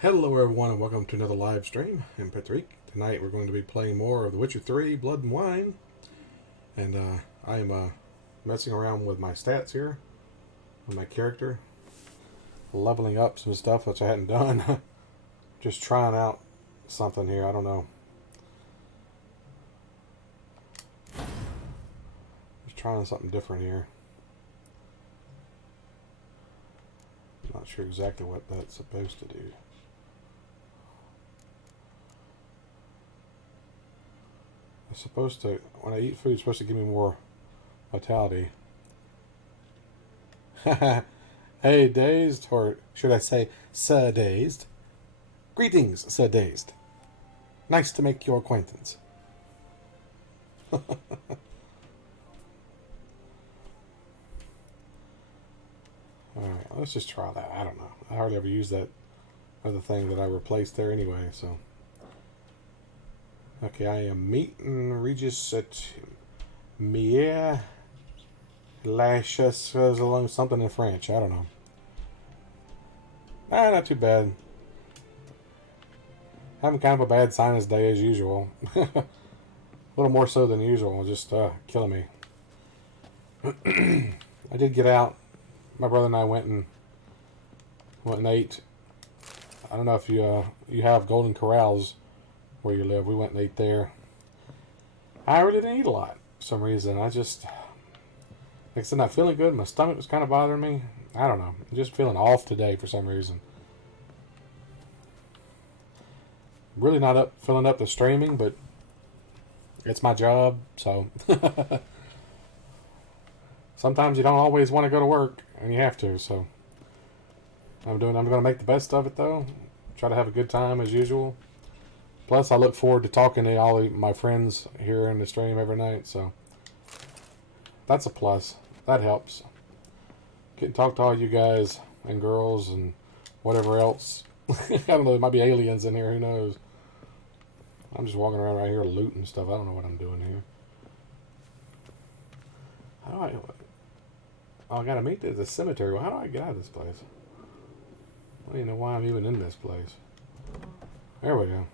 Hello everyone and welcome to another live stream. I'm Petreak. Tonight we're going to be playing more of The Witcher 3 Blood and Wine. And I am messing around with my stats here, with my character. Leveling up some stuff which I hadn't done. Just trying out something here, I don't know. Just trying something different here. Not sure exactly what that's supposed to do. It's supposed to, when I eat food, it's supposed to give me more vitality. Hey, Dazed, or should I say, Sir Dazed. Greetings, Sir Dazed. Nice to make your acquaintance. Alright, let's just try that. I don't know. I hardly ever use that other thing that I replaced there anyway, so. Okay, I am meeting Regis at Mier Lashes along something in French. I don't know. Not too bad. Having kind of a bad sinus day as usual. A little more so than usual. Just killing me. I did get out. My brother and I went and ate. I don't know if you have Golden Corrals where you live. We went and ate there. I really didn't eat a lot for some reason. I just, like I said, not feeling good. My stomach was kind of bothering me. I don't know. I'm just feeling off today for some reason. Really not filling up the streaming, but it's my job, so sometimes you don't always want to go to work, and you have to. So I'm going to make the best of it though. Try to have a good time as usual. Plus, I look forward to talking to all of my friends here in the stream every night, so that's a plus. That helps. Get to talk to all you guys and girls and whatever else. I don't know, there might be aliens in here, who knows. I'm just walking around right here looting stuff. I don't know what I'm doing here. How do I... Oh, I gotta meet at the cemetery. Well, how do I get out of this place? I don't even know why I'm even in this place. There we go.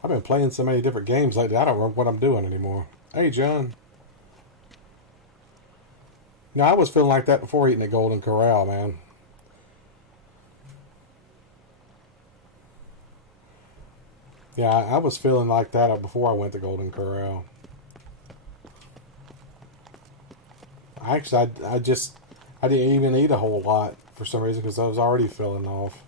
I've been playing so many different games lately, I don't remember what I'm doing anymore. Hey, John. No, I was feeling like that before eating at Golden Corral, man. Yeah, I was feeling like that before I went to Golden Corral. Actually, I didn't even eat a whole lot for some reason because I was already feeling off.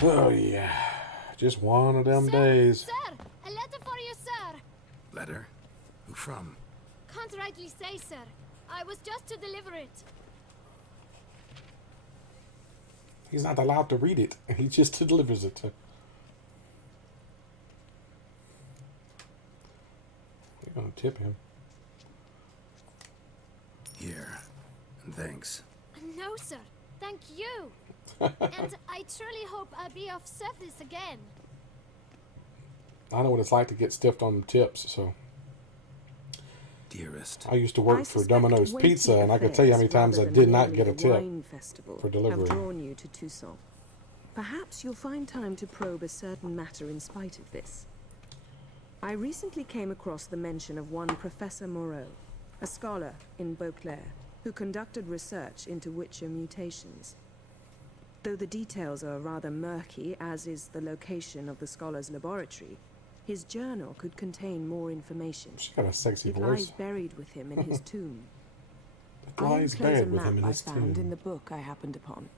Oh, yeah. Just one of them days. Sir! A letter for you, sir! Letter? Who from? Can't rightly say, sir. I was just to deliver it. He's not allowed to read it. He just delivers it. You're going to tip him. Here. And thanks. No, sir. Thank you. And I truly hope I'll be of service again. I know what it's like to get stiffed on tips, so. Dearest. I used to work for Domino's Pizza, and I can tell you how many times I did not get a tip for delivery. Have drawn you to Toussaint. Perhaps you'll find time to probe a certain matter in spite of this. I recently came across the mention of one Professor Moreau, a scholar in Beauclair, who conducted research into Witcher mutations. Though the details are rather murky, as is the location of the scholar's laboratory, his journal could contain more information. She's got a sexy voice. It lies buried with him in his tomb. It lies buried with him in his I found tomb. in the book I happened upon.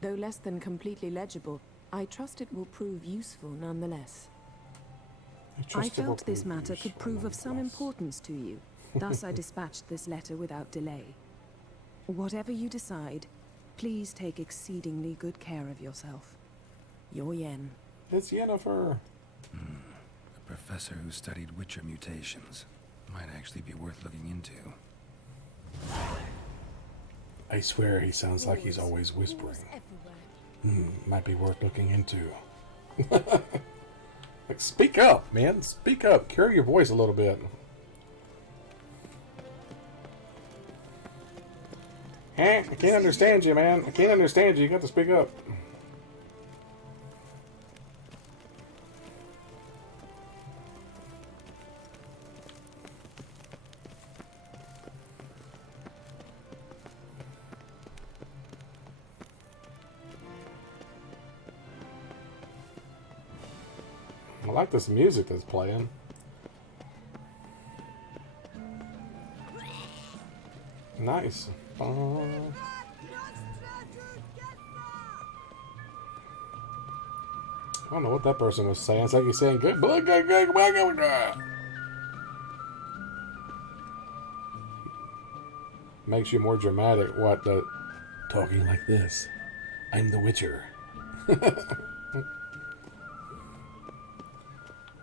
Though less than completely legible, I trust it will prove useful nonetheless. I felt this matter could prove of some importance to you. Thus I dispatched this letter without delay. Whatever you decide, please take exceedingly good care of yourself. Your Yen. It's Yennefer. A professor who studied Witcher mutations. Might actually be worth looking into. I swear he sounds like he's always whispering. Might be worth looking into. Like, speak up, man. Speak up. Carry your voice a little bit. I can't understand you, man. I can't understand you. You got to speak up. I like this music that's playing. Nice. I don't know what that person was saying. It's like he's saying, good. Makes you more dramatic. What? Talking like this. I'm the Witcher.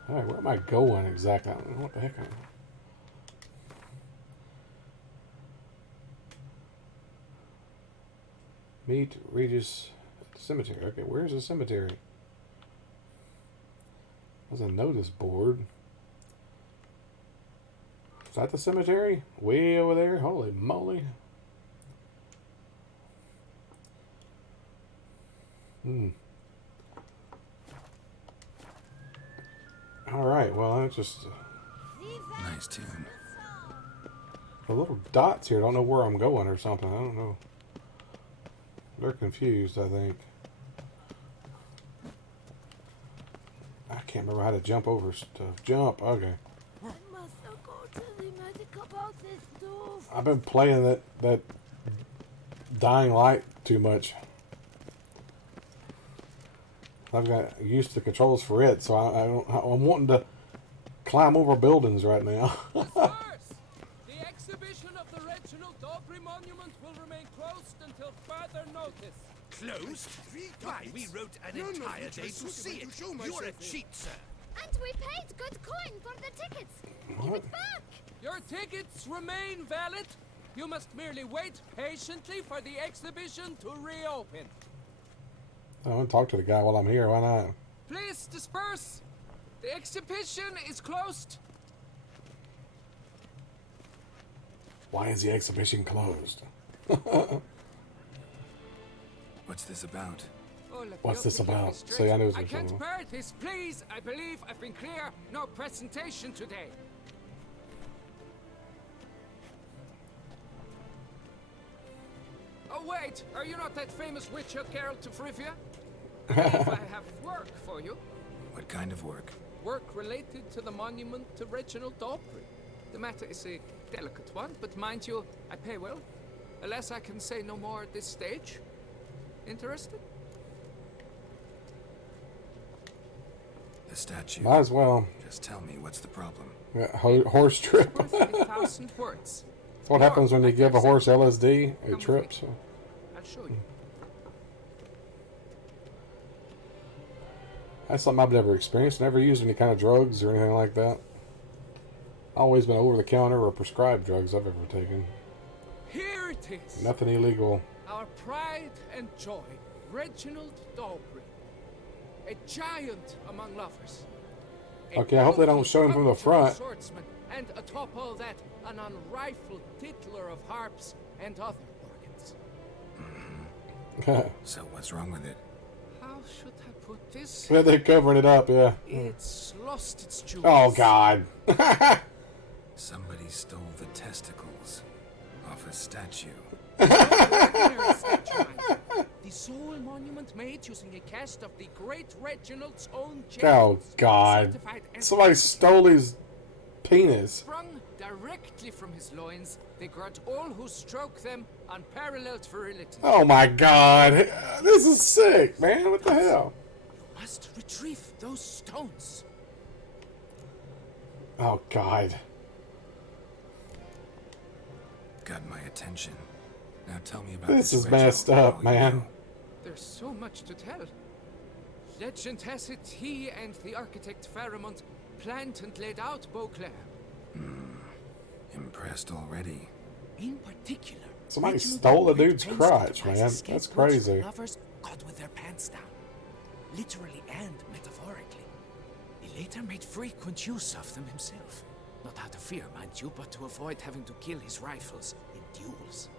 Alright, where am I going exactly? I don't know what the heck I'm... Meet Regis Cemetery. Okay, where's the cemetery? There's a notice board. Is that the cemetery? Way over there? Holy moly. Alright, well, I just... Nice tune. The little dots here, I don't know where I'm going or something. I don't know. They're confused, I think. I can't remember how to jump over stuff. Jump, okay. I must go to the medic about this doof. I've been playing that Dying Light too much. I've got used to the controls for it, so I'm wanting to climb over buildings right now. First, the exhibition of the Reginald Dobry Monument will remain closed until further notice. Closed? Why, we wrote an entire day to see it. You're a cheat, sir. And we paid good coin for the tickets. Give it back. Your tickets remain valid. You must merely wait patiently for the exhibition to reopen. I want to talk to the guy while I'm here. Why not? Please disperse. The exhibition is closed. Why is the exhibition closed? What's this about? Oh, look, What's you'll this think about? it's straight. Say I knew I this can't was bear this, please. I believe I've been clear. No presentation today. Oh, wait. Are you not that famous witcher, Geralt of Rivia? I believe I have work for you. What kind of work? Work related to the monument to Reginald Dobry. The matter is a delicate one, but mind you, I pay well. Alas, I can say no more at this stage. Interested? The statue. Might as well. Just tell me, what's the problem? Yeah, horse trip. Worth 1,000 words. That's what happens when you give a horse LSD. Come It with trips. me. I'll show you. That's something I've never experienced. Never used any kind of drugs or anything like that. Always been over the counter or prescribed drugs I've ever taken. Here it is. Nothing illegal. Our pride and joy, Reginald Dobry. A giant among lovers. A Okay, I hope they don't show him from the front. Swordsman, and atop all that, an unrifled titler of harps and other organs. So what's wrong with it? How should I put this? Yeah, they're covering it up, yeah. It's lost its jewels. Oh, God. Somebody stole the testicles off a statue. Ordinary statue, mind. The sole monument made using a cast of the great Reginald's own Oh, genitals, God. certified and Somebody stole his penis. sprung directly from his loins. They grant all who stroke them unparalleled virility. Oh, my God. This is sick, man. What the hell? You must retrieve those stones. Oh, God. Got my attention. Now tell me about This is Reginald. messed up, Oh, you man. know. There's so much to tell. Legend has it he and the architect Faramond planned and laid out Beauclair. Impressed already. In particular, Somebody Reginald stole the went to dude's pains crotch, to devise man. escape That's routes crazy. for lovers caught with their pants down. Literally and metaphorically. The later made frequent use of them himself. Not out of fear, mind you, but to avoid having to kill his rifles in duels.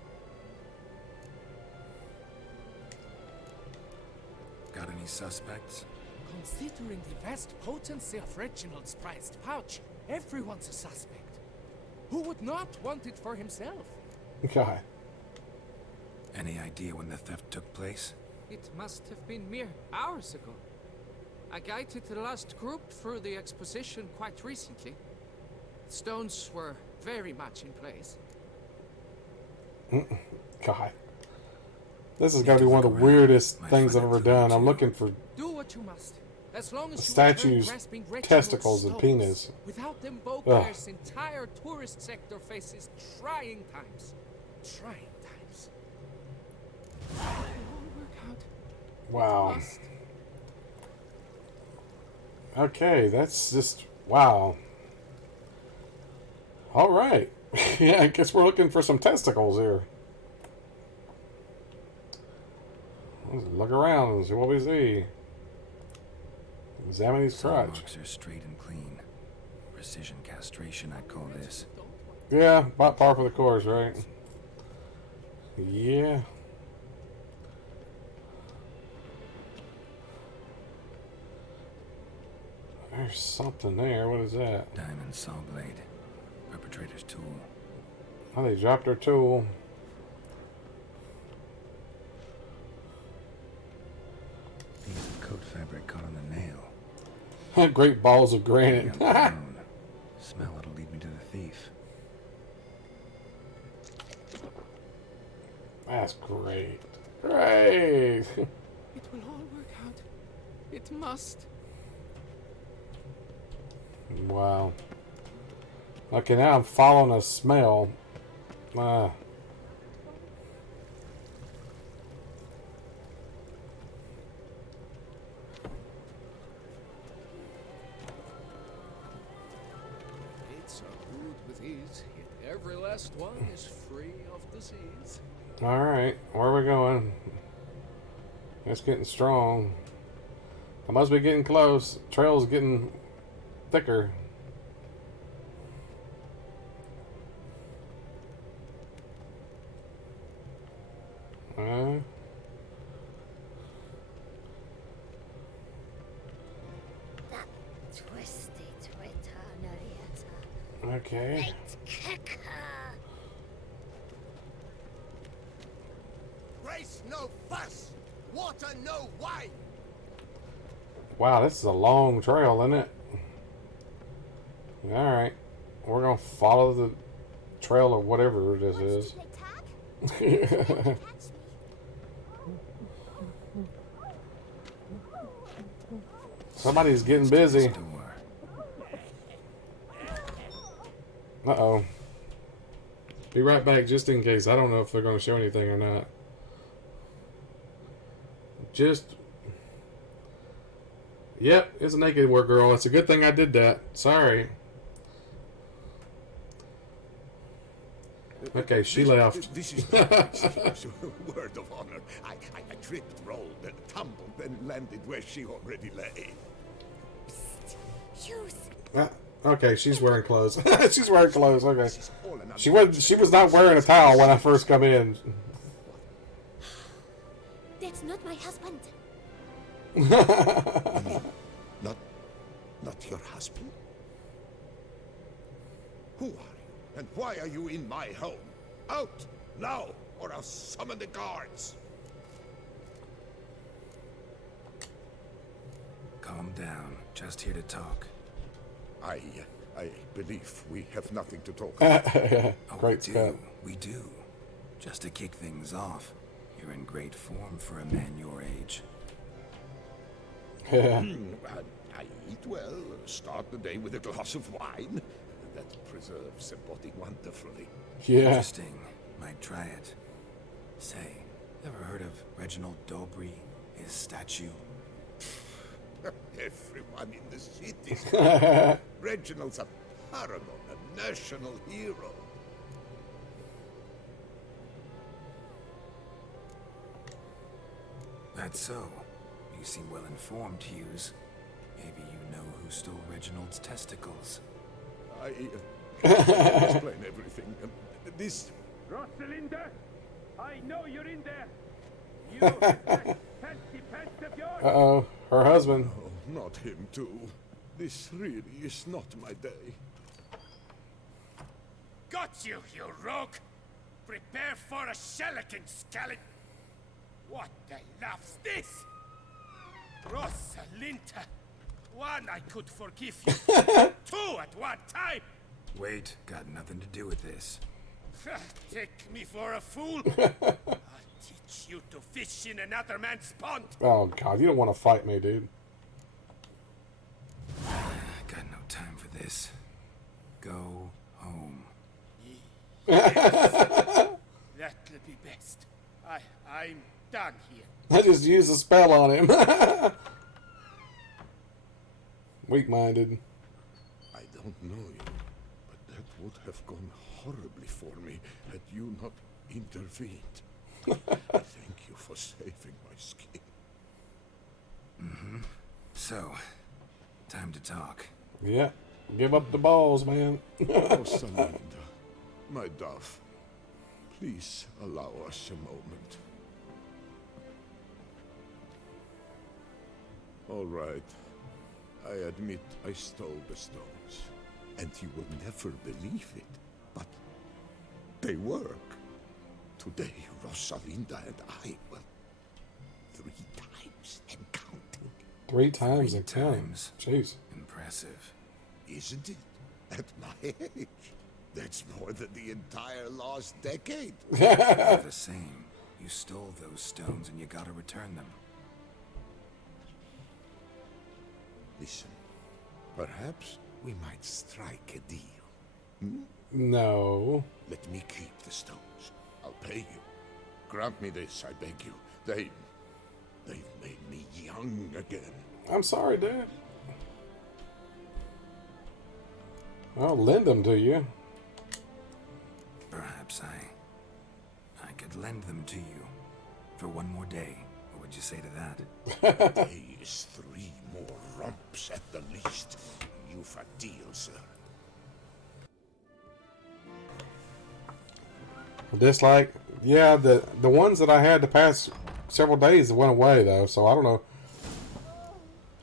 Got any suspects? Considering the vast potency of Reginald's prized pouch, everyone's a suspect. Who would not want it for himself? God. Any idea when the theft took place? It must have been mere hours ago. I guided the last group through the exposition quite recently. Stones were very much in place. God. This is gotta be one of the weirdest things I've ever done. I'm looking for Do what you must. As long as statues, testicles, and penis. Without them, Beauclair's entire tourist sector faces trying times. Trying times. It won't work out. Wow. It must. Okay, that's just wow. All right. Yeah, I guess we're looking for some testicles here. Let's look around and see what we see. Examine his Some crotch. marks are straight and clean. Precision castration, I'd call this. Yeah, about par for the course, right? Yeah. There's something there. What is that? Diamond saw blade. Perpetrator's tool. Oh, they dropped their tool. Piece of coat fabric caught on the nail. Great balls of granite. Smell it'll lead me to the thief. That's great. Great. It will all work out. It must. Wow. Okay, now I'm following a smell. It's a root with ease, yet every last one is free of disease. Alright, where are we going? It's getting strong. I must be getting close. Trail's getting thicker. Twisty Twitter Narita. Okay. Late kicker. Race no fuss! Water no wine! Wow, this is a long trail, isn't it? Alright. We're gonna follow the trail of whatever this is. Somebody's getting busy. Door. Uh-oh. Be right back just in case. I don't know if they're going to show anything or not. Just... Yep, it's a naked war girl. It's a good thing I did that. Sorry. Okay, she left. This is word of honor. I tripped, rolled, and tumbled, then landed where she already lay. Okay, she's wearing clothes. She's wearing clothes. Okay. This is all an She was not wearing a towel when I first come in. That's not my husband. Not your husband? Who are you? And why are you in my home? Out! Now! Or I'll summon the guards! Calm down. Just here to talk. I believe we have nothing to talk about. Great cut. We do. Just to kick things off, you're in great form for a man your age. I eat well, start the day with a glass of wine. That preserves the body wonderfully. Yeah. Interesting. Might try it. Say, ever heard of Reginald Dobry, his statue? Everyone in the city's Reginald's a paragon, a national hero. That's so. You seem well informed, Hughes. Maybe you know who stole Reginald's testicles. I explain everything. This Rosalinda, I know you're in there. You, that fancy pest of yours. Uh-oh, her husband. oh, not him too. This really is not my day. Got you, you rogue. Prepare for a shellacking, scallop. What the laugh's this? Rosalinda. One, I could forgive you. Two at one time. Wait, got nothing to do with this. Take me for a fool. I'll teach you to fish in another man's pond. Oh, God, you don't want to fight me, dude. Got no time for this. Go home. That'll be best. I'm done here. I just used a spell on him. Weak-minded. I don't know you, but that would have gone horribly for me had you not intervened. Thank you for saving my skin. So, time to talk. Yeah, give up the balls, man. Rosalinda, my dove, please allow us a moment. All right. I admit I stole the stones, and you will never believe it, but they work. Today, Rosalinda and I will 3 times and counting. 3 times and Three counting. times. Jeez. Impressive. Isn't it? At my age, that's more than the entire last decade. You're the same. You stole those stones and you gotta return them. Listen, perhaps we might strike a deal. No. Let me keep the stones. I'll pay you. Grant me this, I beg you. They've made me young again. I'm sorry, dude. I'll lend them to you. Perhaps I could lend them to you for 1 more day. What would you say to that? A day is 3 more rumps at the least. You've a deal, sir. Dislike. Yeah, the ones that I had the past several days went away, though, so I don't know.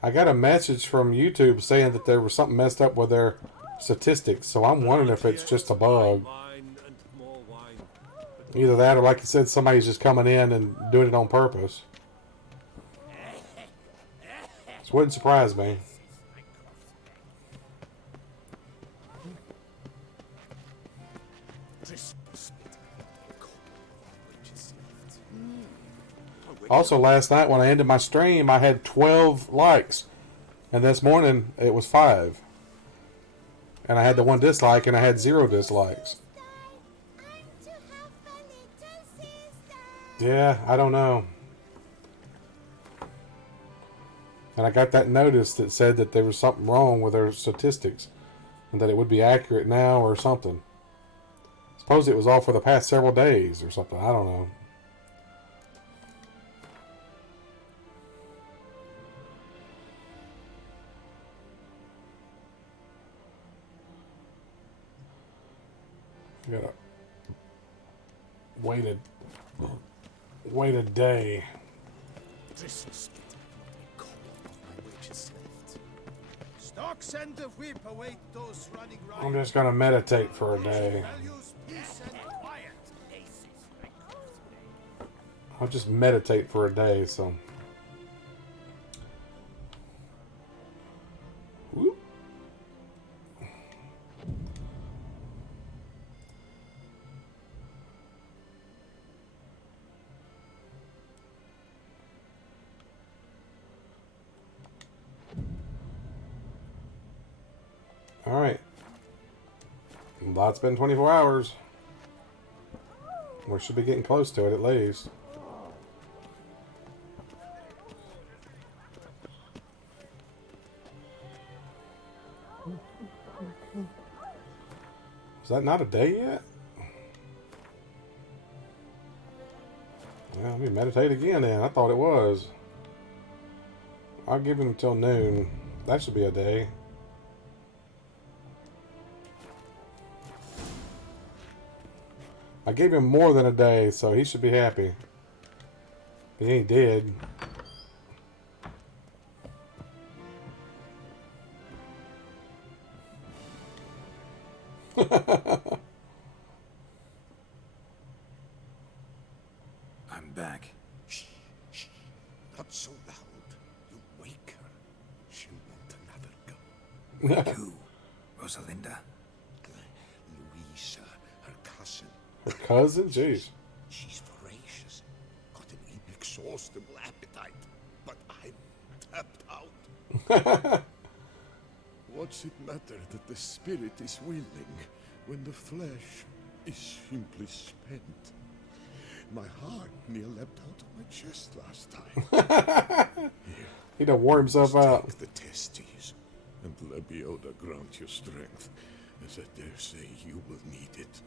I got a message from YouTube saying that there was something messed up with their statistics, so I'm wondering if it's just a bug. Either that or, like you said, somebody's just coming in and doing it on purpose. This wouldn't surprise me. Also, last night when I ended my stream, I had 12 likes. And this morning, it was 5. And I had the 1 dislike, and I had 0 dislikes. Yeah, I don't know. And I got that notice that said that there was something wrong with their statistics. And that it would be accurate now or something. Suppose it was all for the past several days or something. I don't know. Gotta wait a day. Stocks and the whip await those running I'm just gonna meditate for a day. values, peace and quiet. I'll just meditate for a day, so. Whoop. All right. Well, it's been 24 hours. We should be getting close to it at least. Is that not a day yet? Yeah, let me meditate again then. I thought it was. I'll give him until noon. That should be a day. I gave him more than a day, so he should be happy. He ain't dead. I'm back. Shh, shh, not so loud. You wake her. She'll want another go. Who? Rosalinda? Louisa, her cousin. Her cousin? Jeez. She's voracious. Got an inexhaustible appetite. But I'm tapped out. What's it matter that the spirit is willing when the flesh is simply spent? My heart near leapt out of my chest last time. He done wore himself out. Take the testes, and Lebioda grant your strength, as I dare say you will need it.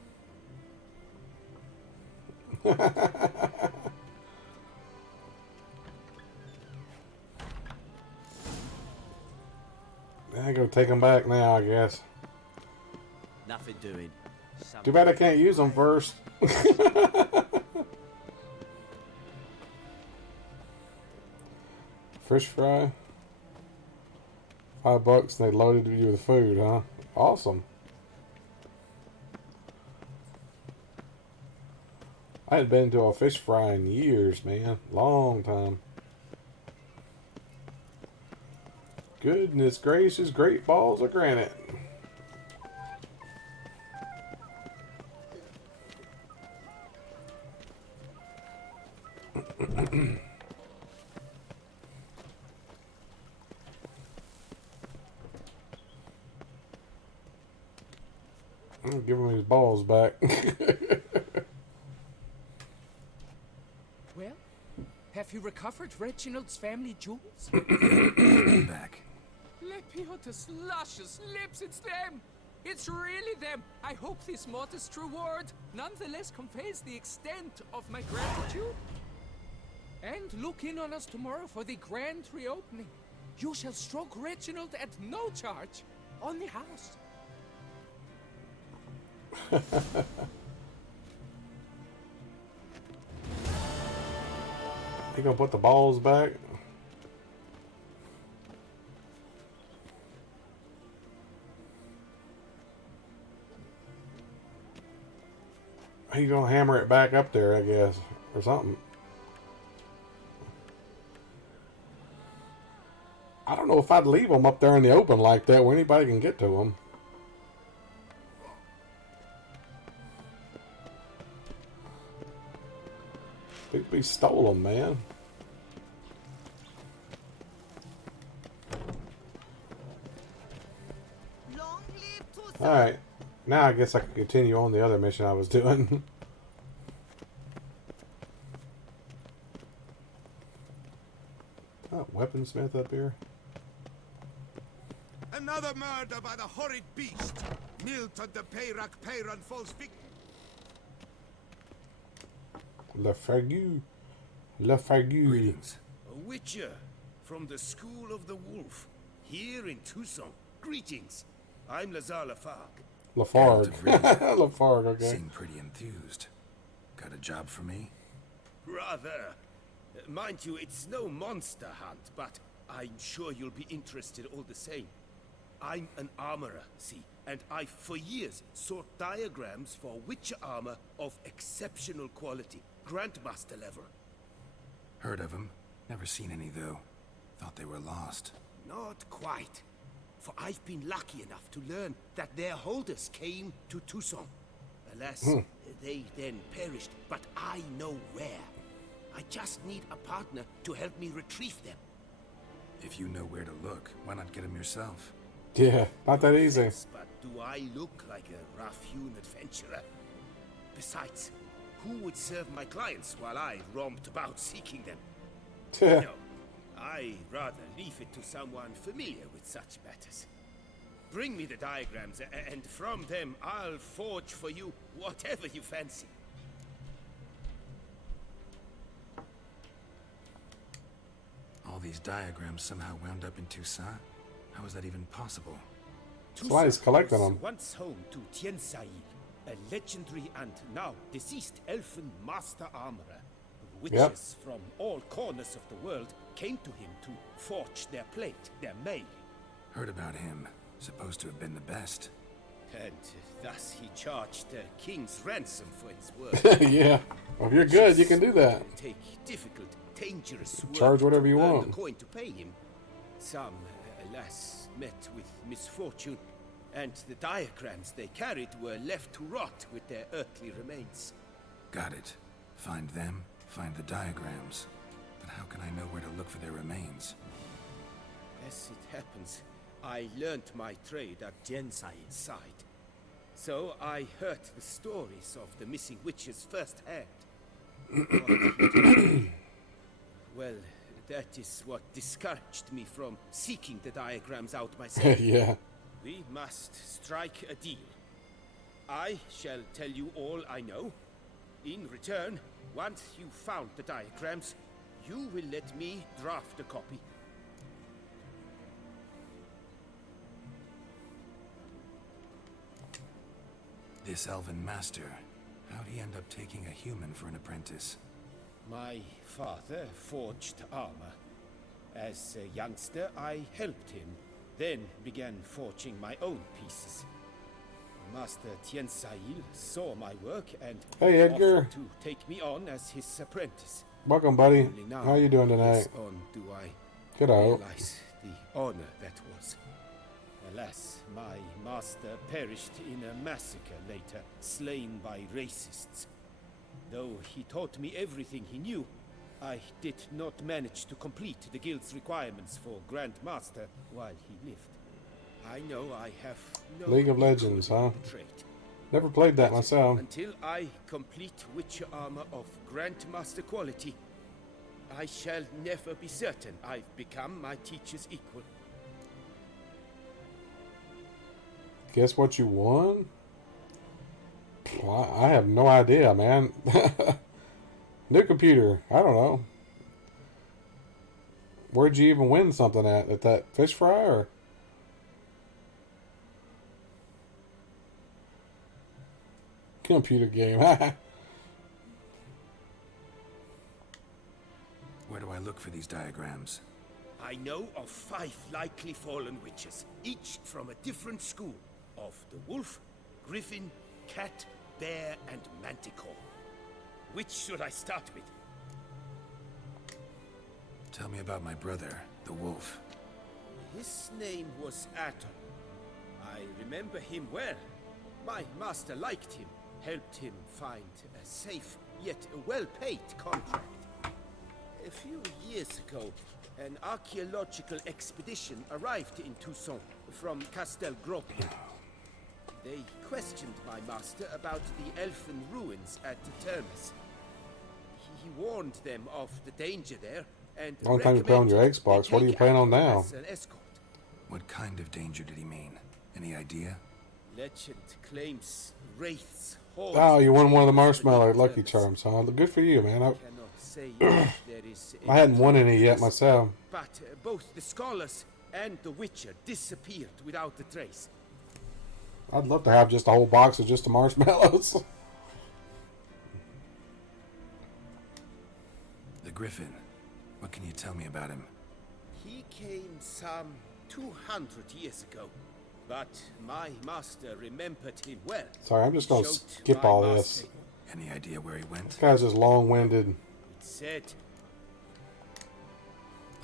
I gotta take him back now, I guess. Nothing doing. Too bad I can't use them first. Fish fry. $5 and they loaded you with food, huh? Awesome. I hadn't been to a fish fry in years, man. Long time. Goodness gracious, great balls of granite. I'm give him his balls back. Well, have you recovered Reginald's family jewels? Back. Lepioda's luscious lips, it's them! It's really them! I hope this modest reward nonetheless conveys the extent of my gratitude. And look in on us tomorrow for the grand reopening. You shall stroke Reginald at no charge on the house. You gonna put the balls back? He's gonna hammer it back up there, I guess, or something. I don't know if I'd leave them up there in the open like that where anybody can get to them. Bigby stole them, man. Alright. Now I guess I can continue on the other mission I was doing. Oh, weaponsmith up here. Another murder by the horrid beast. Milton the Petreak Peyron falls victim. Le Fargu. Le Fargu. Greetings. A witcher from the School of the Wolf, here in Tucson. Greetings. I'm Lazar Lafargue. Lafargue. Geralt of Lafargue, okay. Seem pretty enthused. Got a job for me? Rather. Mind you, it's no monster hunt, but I'm sure you'll be interested all the same. I'm an armorer, see, and I've for years sought diagrams for witcher armor of exceptional quality, Grandmaster level. Heard of them. Never seen any, though. Thought they were lost. Not quite. For I've been lucky enough to learn that their holders came to Tucson. Alas, they then perished, but I know where. I just need a partner to help me retrieve them. If you know where to look, why not get them yourself? Yeah, not that easy. Yes, but do I look like a rough-hewn adventurer? Besides, who would serve my clients while I romped about seeking them? No, I rather leave it to someone familiar with such matters. Bring me the diagrams, and from them I'll forge for you whatever you fancy. All these diagrams somehow wound up in Tucson? How is that even possible? That's why he's collecting was them. once home to Tiensail, a legendary and now deceased elfin master armorer. Witches from all corners of the world came to him to forge their plate, their mail. Heard about him. Supposed to have been the best. And thus he charged a king's ransom for his work. Yeah. Well, if you're good, you can do that. Take difficult, dangerous work Charge whatever to you earn want. the coin to pay him. Some, alas, met with misfortune, and the diagrams they carried were left to rot with their earthly remains. Got it. Find them, find the diagrams. But how can I know where to look for their remains? As it happens, I learnt my trade at Jensai's side. So I heard the stories of the missing witches firsthand. Well, that is what discouraged me from seeking the diagrams out myself. Yeah. We must strike a deal. I shall tell you all I know. In return, once you've found the diagrams, you will let me draft a copy. This elven master, how'd he end up taking a human for an apprentice? My father forged armor. As a youngster, I helped him, then began forging my own pieces. Master Tiensail saw my work and Hey, Edgar. offered to take me on as his apprentice. Welcome, buddy. Only now, How you doing tonight? years on, do I Good out. realize the honor that was. Alas, my master perished in a massacre later, slain by racists. Though he taught me everything he knew, I did not manage to complete the guild's requirements for Grand Master while he lived. I know I have no League of equal Legends, in huh? the trade. Never played that But myself. until I complete Witcher armor of Grandmaster quality, I shall never be certain I've become my teacher's equal. Guess what you won? Well, I have no idea, man. New computer. I don't know. Where'd you even win something at? At that fish fry or? Computer game. Where do I look for these diagrams? I know of 5 likely fallen witches, each from a different school of the wolf, griffin, cat, bear, and manticore. Which should I start with? Tell me about my brother, the wolf. His name was Atom. I remember him well. My master liked him, helped him find a safe, yet a well-paid contract. A few years ago, an archaeological expedition arrived in Tucson from Castel Gropio. They questioned my master about the elfin ruins at Termes. He warned them of the danger there and Long time you play on your recommended Xbox. they What are you take playing on Atom now? as an escort. What kind of danger did he mean? Any idea? Legend claims wraiths. Oh, you won one of the marshmallow Lucky Charms, huh? Good for you, man. Cannot say if there is I hadn't won any yet any myself. But both the scholars and the Witcher disappeared without a trace. I'd love to have just a whole box of just the marshmallows. The Griffin. What can you tell me about him? He came some 200 years ago, but my master remembered him well. Sorry, I'm just gonna Showed skip my all master- this. Any idea where he went? This guy's just long-winded. It said,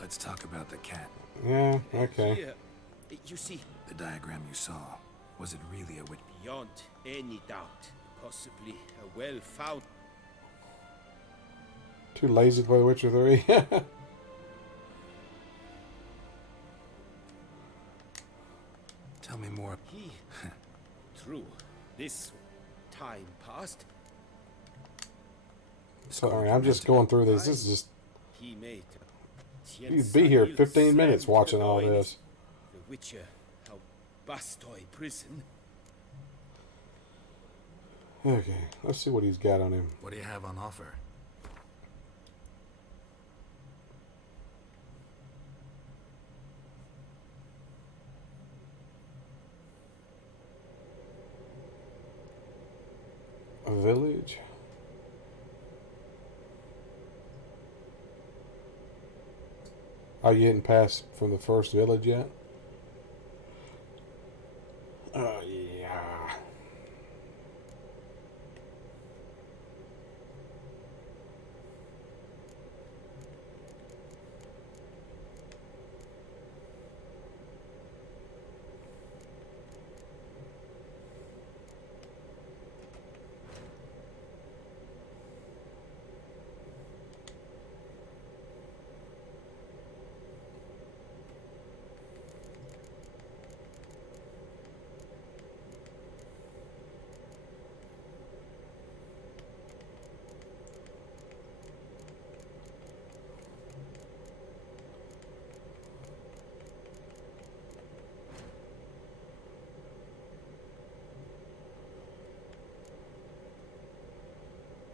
Let's talk about the cat. Yeah, okay. here, you see, The diagram you saw. Was it really a witch? beyond any doubt, possibly a well-found. Too lazy to play The Witcher 3. Tell me more. He, true, this time passed. Sorry, I'm just going through this. This is just... He made. You'd be here 15 minutes watching all this. The Witcher, how Bastoy prison. Okay, let's see what he's got on him. What do you have on offer? village. Oh, you didn't pass from the first village yet? Oh, yeah.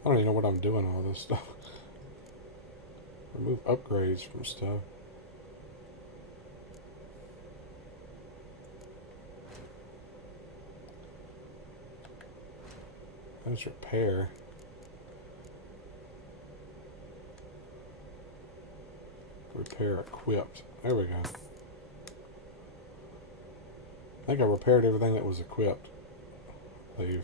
I don't even know what I'm doing all this stuff. Remove upgrades from stuff. Let's repair. Repair equipped. There we go. I think I repaired everything that was equipped. Leave.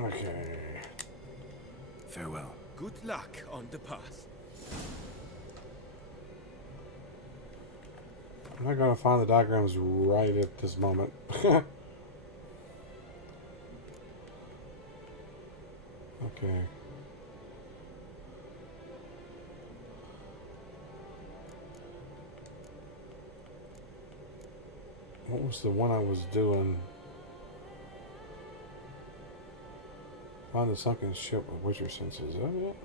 Okay. Farewell. Good luck on the path. I'm not going to find the diagrams right at this moment. Okay. What was the one I was doing? Find the sunken ship with Witcher senses. Is that it?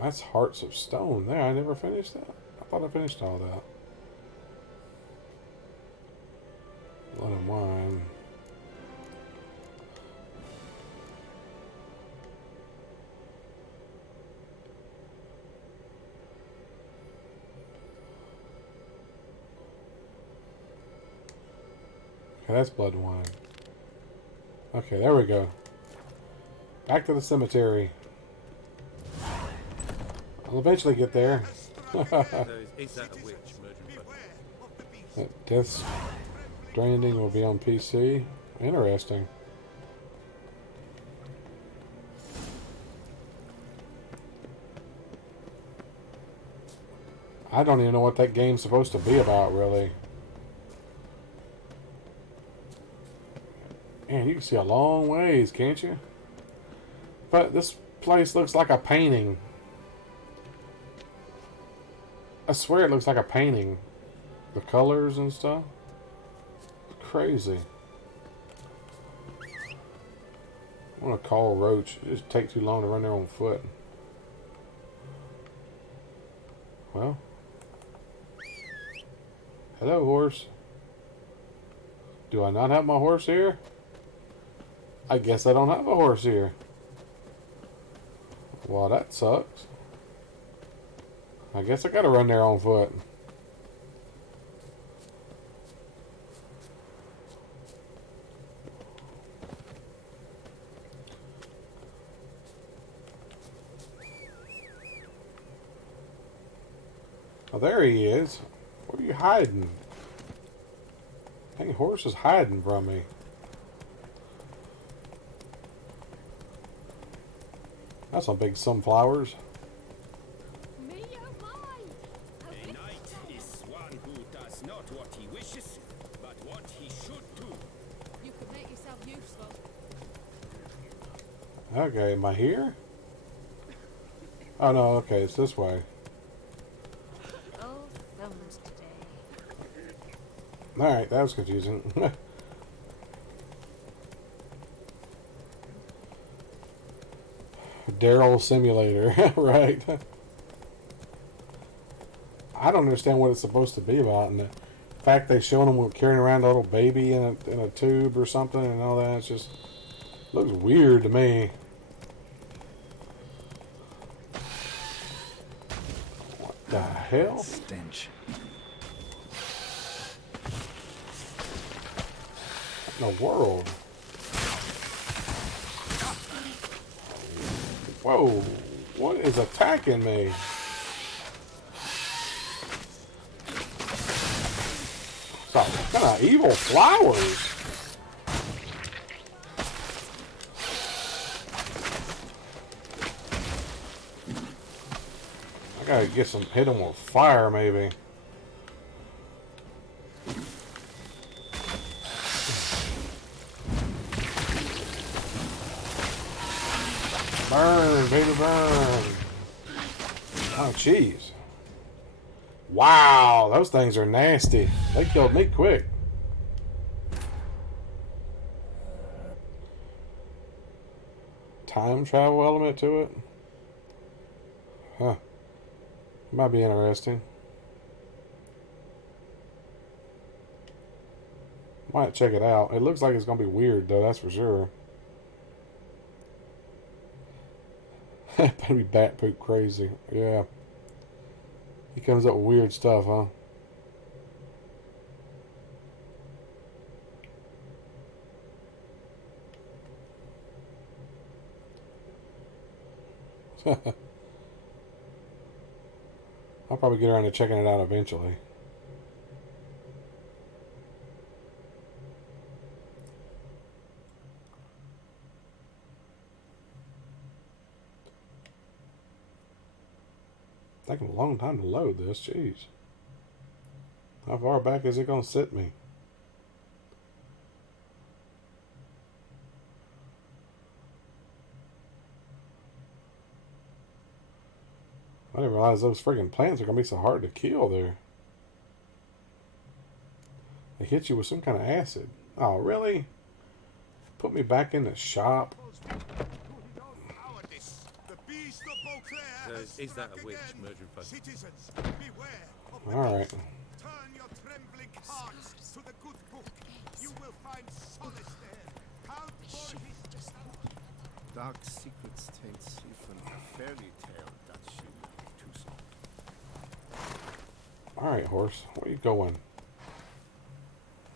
That's Hearts of Stone. There, I never finished that. I thought I finished all that. Blood and Wine. Okay, that's Blood and Wine. Okay, there we go. Back to the cemetery. I'll eventually get there. Death Stranding will be on PC. Interesting. I don't even know what that game's supposed to be about, really. Man, you can see a long ways, can't you? But this place looks like a painting. I swear it looks like a painting. The colors and stuff. Crazy. I want to call Roach. It just take too long to run there on foot. Well. Hello, horse. Do I not have my horse here? I guess I don't have a horse here. Well, that sucks. I guess I gotta run there on foot. Oh, there he is. Where are you hiding? Dang, horse is hiding from me. That's some big sunflowers. Me oh my! A knight is one who does not what he wishes, but what he should do. You could make yourself useful. Okay, am I here? Oh no, okay, it's this way. Oh, thumbs today. Alright, that was confusing. Daryl Simulator, right? I don't understand what it's supposed to be about, and the fact they showing him carrying around a little baby in a tube or something and all that, it's just looks weird to me. What the hell? Stench. What in the world? Whoa, what is attacking me? What kind of evil flowers? I gotta get some, hit them with fire maybe. Burn, baby, burn. Oh, jeez. Wow, those things are nasty. They killed me quick. Time travel element to it? Huh. Might be interesting. Might check it out. It looks like it's gonna be weird though, that's for sure. Better be bat poop crazy. Yeah. He comes up with weird stuff, huh? I'll probably get around to checking it out eventually. Taking a long time to load this, jeez. How far back is it gonna sit me? I didn't realize those freaking plants are gonna be so hard to kill there. They hit you with some kind of acid. Oh, really? Put me back in the shop. Is that a witch murdering folk? Citizens, beware of the All right. beast. Turn your trembling hearts to the good book. You will find solace there. Count for his Dark secrets taint even a fairy tale that she too soon. All right, horse. Where you going?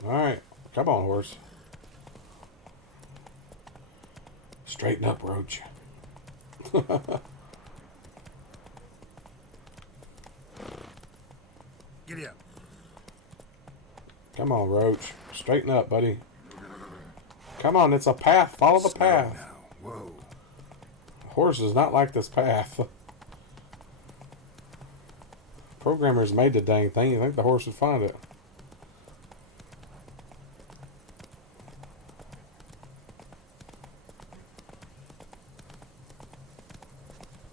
All right. Come on, horse. Straighten up, Roach. Giddy up. Come on, Roach. Straighten up, buddy. Come on, it's a path. Follow the path. Now. Whoa. Horse does not like this path. Programmers made the dang thing. You think the horse would find it?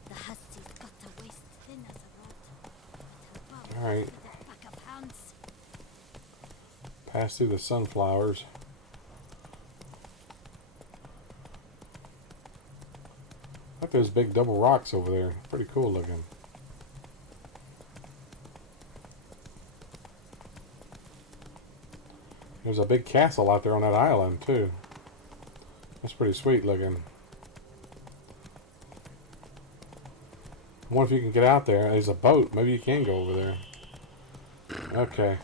The hussey's got a waist thin as a rod. All right. Back of hands. Pass through the sunflowers. Look, those big double rocks over there. Pretty cool looking. There's a big castle out there on that island, too. That's pretty sweet looking. I wonder if you can get out there. There's a boat. Maybe you can go over there. Okay.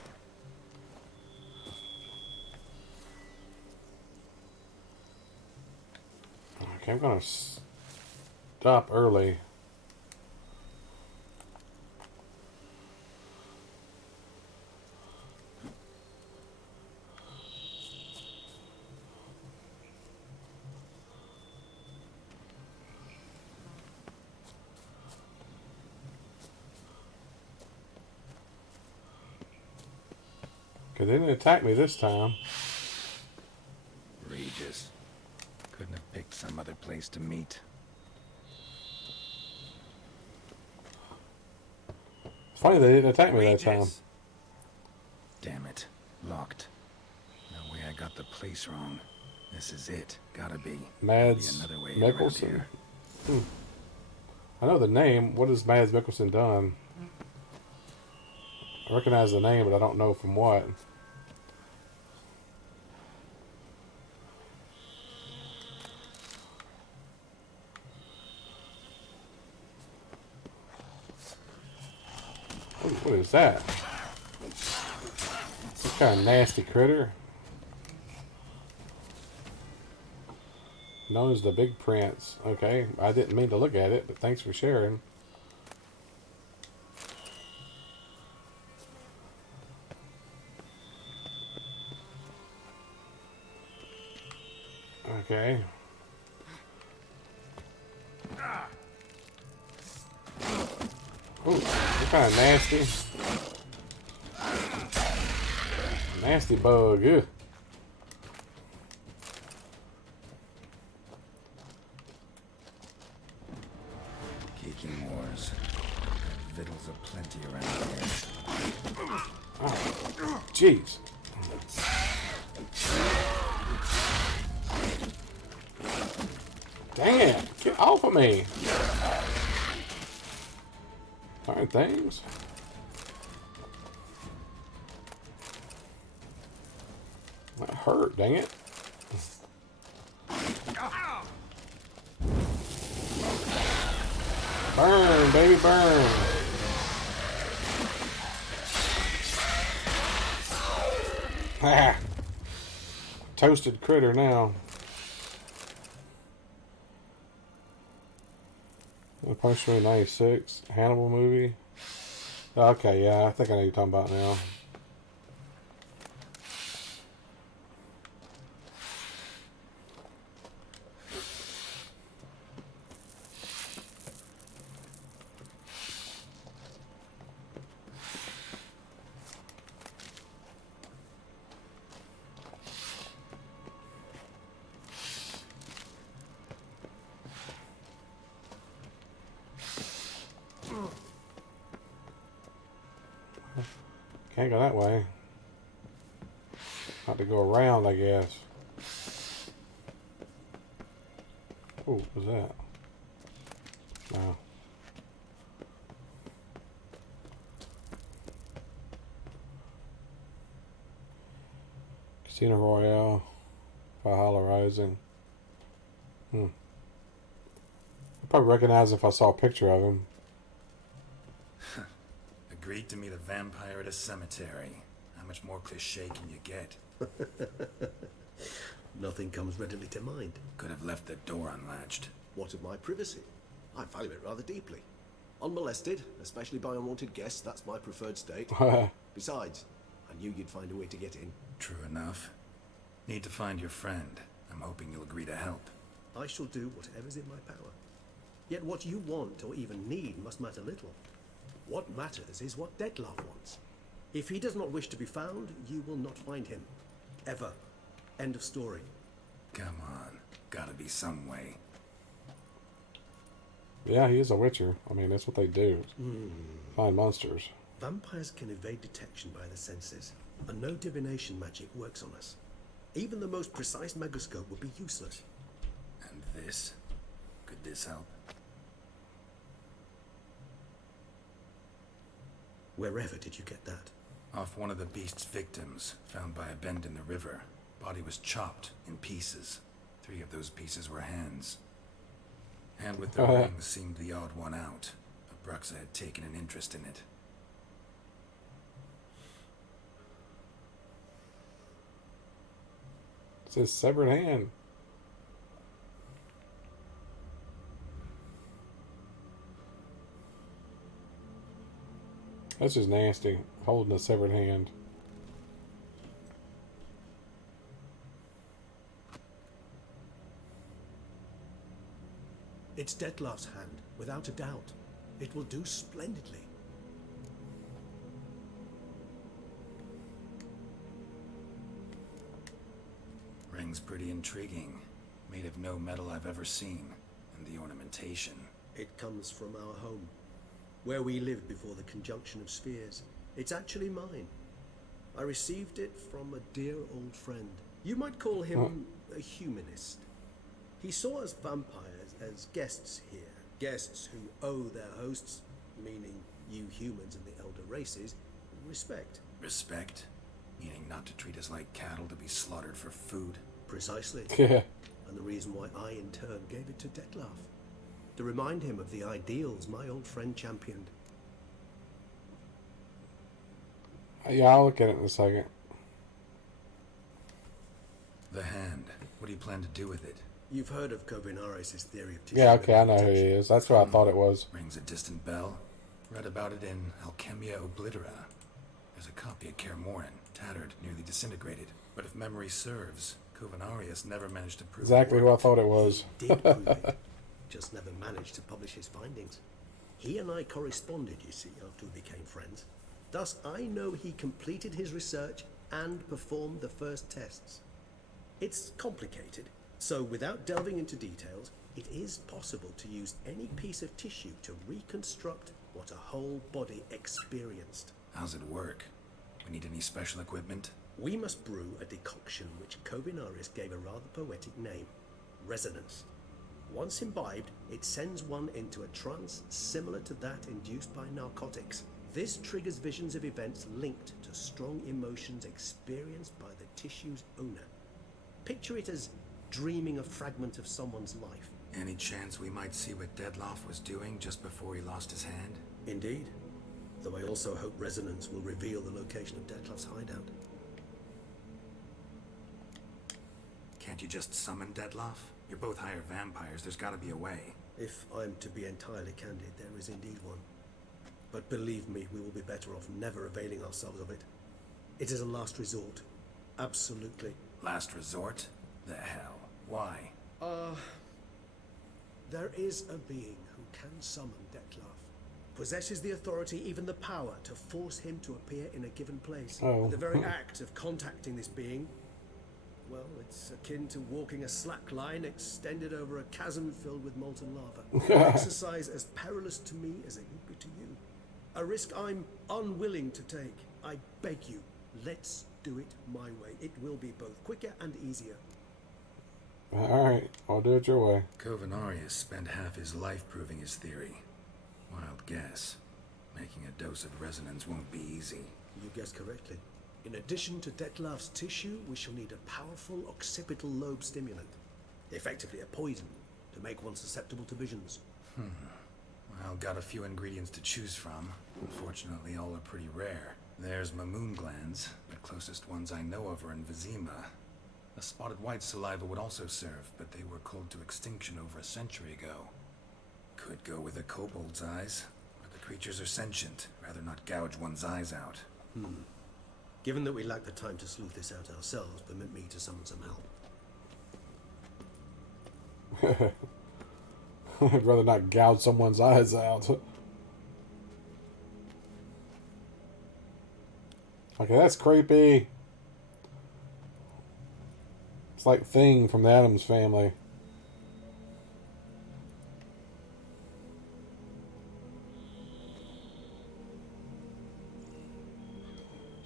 Okay, I'm gonna stop early. Because they didn't attack me this time. Regis. Couldn't have picked some other place to meet. It's funny they didn't attack me that time. Regis. Damn it. Locked. No way I got the place wrong. This is it. Gotta be. Mads Another way around Mikkelsen. here. I know the name. What has Mads Mikkelsen done? I recognize the name, but I don't know from what. What is that? Some kind of nasty critter. Known as the Big Prince. Okay, I didn't mean to look at it, but thanks for sharing. Okay. Oh, you're kind of nasty. Nasty bug. Ew. Kicking wars. Vittles aplenty around here. Oh, jeez. Dang it! Get off of me! Darn things. That hurt, dang it. Burn, baby, burn. Ah. Toasted critter now. Punctually 96. Hannibal movie. Okay, yeah, I think I know what you're talking about now. Can't go that way. Have to go around, I guess. Oh, what was that? No. Casino Royale. Valhalla Rising. I'd probably recognize if I saw a picture of him. Agreed to meet a vampire at a cemetery. How much more cliche can you get? Nothing comes readily to mind. Could have left the door unlatched. What of my privacy? I value it rather deeply. Unmolested, especially by unwanted guests, that's my preferred state. Besides, I knew you'd find a way to get in. True enough. Need to find your friend. I'm hoping you'll agree to help. I shall do whatever's in my power. Yet what you want or even need must matter little. What matters is what Dettlaff wants. If he does not wish to be found, you will not find him. Ever. End of story. Come on. Gotta be some way. Yeah, he is a witcher. I mean, that's what they do. Find monsters. Vampires can evade detection by the senses, and no divination magic works on us. Even the most precise megascope would be useless. And this? Could this help? Wherever did you get that? Off one of the beast's victims, found by a bend in the river. Body was chopped in pieces. 3 of those pieces were hands. Hand with the wings seemed the odd one out. Abruxa had taken an interest in it. It says severed hand. That's just nasty. Holding a severed hand. It's Dettlaff's hand, without a doubt. It will do splendidly. Ring's pretty intriguing. Made of no metal I've ever seen. And the ornamentation. It comes from our home. where we lived before the conjunction of spheres. It's actually mine. I received it from a dear old friend. You might call him a humanist. He saw us vampires as guests here, guests who owe their hosts, meaning you humans and the elder races, respect. Respect? Meaning not to treat us like cattle to be slaughtered for food? Precisely. Yeah. And the reason why I in turn gave it to Detlef, to remind him of the ideals my old friend championed. Yeah, I'll look at it in a second. The hand. What do you plan to do with it? You've heard of Kovinaris' theory of tissue Yeah, okay, I know who he manipulation. is. That's what I thought it was. Rings a distant bell. Read about it in Alchemia Oblitera. There's a copy at Kaer Morhen, tattered, nearly disintegrated. But if memory serves, Kovinaris never managed to prove Exactly it who I worked. thought it was. He did prove it, just never managed to publish his findings. He and I corresponded, you see, after we became friends. Thus, I know he completed his research and performed the first tests. It's complicated, so without delving into details, it is possible to use any piece of tissue to reconstruct what a whole body experienced. How's it work? We need any special equipment? We must brew a decoction which Kovinaris gave a rather poetic name, resonance. Once imbibed, it sends one into a trance similar to that induced by narcotics. This triggers visions of events linked to strong emotions experienced by the tissue's owner. Picture it as dreaming a fragment of someone's life. Any chance we might see what Detlef was doing just before he lost his hand? Indeed. Though I also hope resonance will reveal the location of Detlef's hideout. Can't you just summon Detlef? You're both higher vampires, there's gotta be a way. If I'm to be entirely candid, there is indeed one. But believe me, we will be better off never availing ourselves of it. It is a last resort. Absolutely. Last resort? The hell? Why? There is a being who can summon Detlef. Possesses the authority, even the power, to force him to appear in a given place. Oh. The very act of contacting this being, well, it's akin to walking a slack line extended over a chasm filled with molten lava. An exercise as perilous to me as it would be to you. A risk I'm unwilling to take. I beg you, let's do it my way. It will be both quicker and easier. Alright, I'll do it your way. Kovinaris spent half his life proving his theory. Wild guess. Making a dose of resonance won't be easy. You guessed correctly. In addition to Detlef's tissue, we shall need a powerful occipital lobe stimulant. Effectively a poison, to make one susceptible to visions. Well, got a few ingredients to choose from. Unfortunately, all are pretty rare. There's Mamoon glands. The closest ones I know of are in Vizima. A spotted white saliva would also serve, but they were cold to extinction over a century ago. Could go with a kobold's eyes, but the creatures are sentient. Rather not gouge one's eyes out. Given that we lack the time to sleuth this out ourselves, permit me to summon some help. I'd rather not gouge someone's eyes out. Okay, that's creepy. It's like Thing from the Addams Family.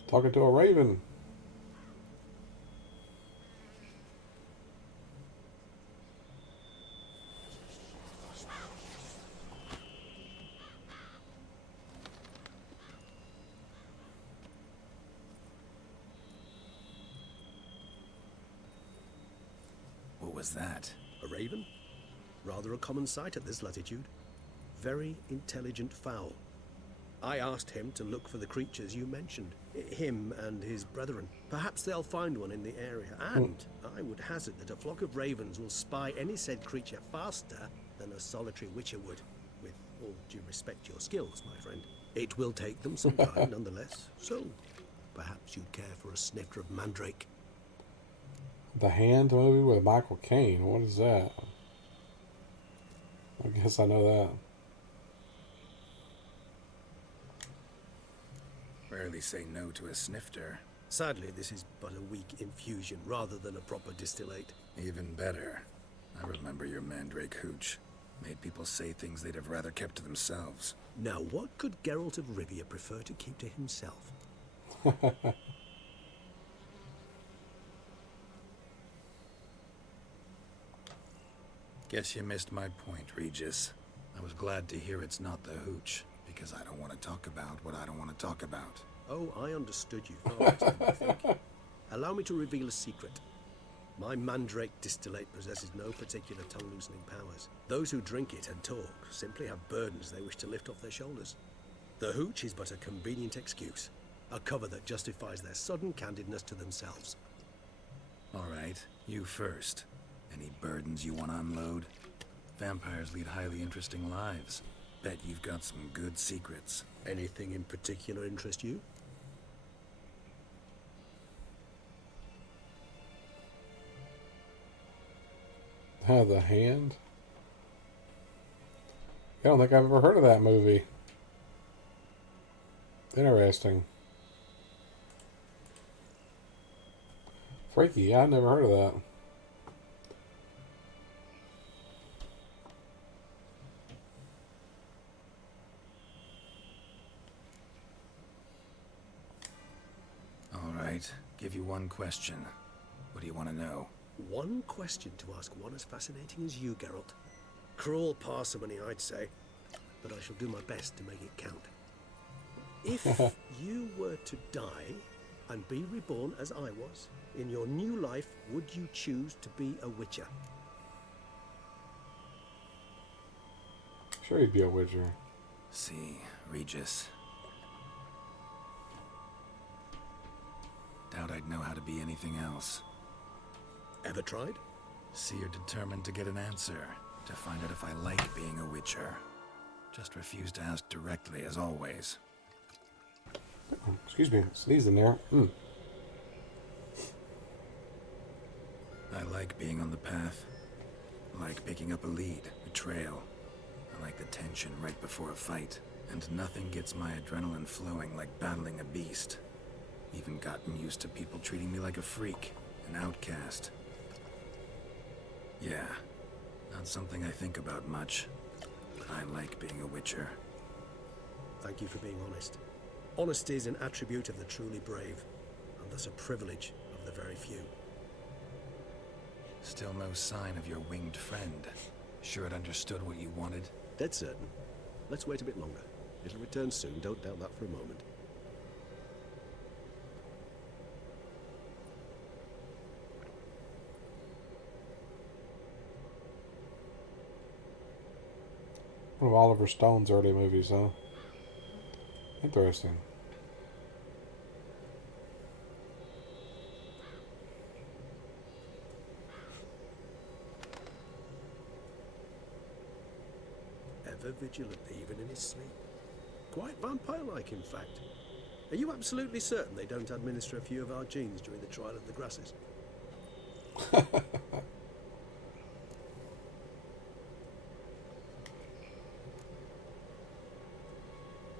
Talking to a raven. What was that? A raven? Rather a common sight at this latitude. Very intelligent fowl. I asked him to look for the creatures you mentioned. Him and his brethren. Perhaps they'll find one in the area. And I would hazard that a flock of ravens will spy any said creature faster than a solitary witcher would. With all due respect to your skills, my friend. It will take them some time, nonetheless. So, perhaps you'd care for a snifter of mandrake. The Hand movie with Michael Caine. What is that? I guess I know that. Rarely say no to a snifter. Sadly, this is but a weak infusion rather than a proper distillate. Even better. I remember your mandrake hooch. Made people say things they'd have rather kept to themselves. Now, what could Geralt of Rivia prefer to keep to himself? Guess you missed my point, Regis. I was glad to hear it's not the hooch, because I don't want to talk about what I don't want to talk about. Oh, I understood you far better than you think. Allow me to reveal a secret. My mandrake distillate possesses no particular tongue-loosening powers. Those who drink it and talk simply have burdens they wish to lift off their shoulders. The hooch is but a convenient excuse, a cover that justifies their sudden candidness to themselves. All right, you first. Any burdens you want to unload? Vampires lead highly interesting lives. Bet you've got some good secrets. Anything in particular interest you? The Hand? I don't think I've ever heard of that movie. Interesting. Freaky, yeah, I've never heard of that. All right, give you one question. What do you want to know? One question to ask one as fascinating as you, Geralt. Cruel parsimony, I'd say, but I shall do my best to make it count. If you were to die and be reborn as I was, in your new life, would you choose to be a witcher? Sure, he'd be a witcher. See, Regis. Doubt I'd know how to be anything else. Ever tried? See, you're determined to get an answer, to find out if I like being a witcher. Just refuse to ask directly, as always. Oh, excuse me, sneezing there. I like being on the path. I like picking up a lead, a trail. I like the tension right before a fight. And nothing gets my adrenaline flowing like battling a beast. Even gotten used to people treating me like a freak, an outcast. Yeah, not something I think about much. But I like being a witcher. Thank you for being honest. Honesty is an attribute of the truly brave, and thus a privilege of the very few. Still no sign of your winged friend. Sure it understood what you wanted? Dead certain. Let's wait a bit longer. It'll return soon, don't doubt that for a moment. One of Oliver Stone's early movies, huh? Interesting. Ever vigilant, even in his sleep. Quite vampire-like, in fact. Are you absolutely certain they don't administer a few of our genes during the trial of the grasses?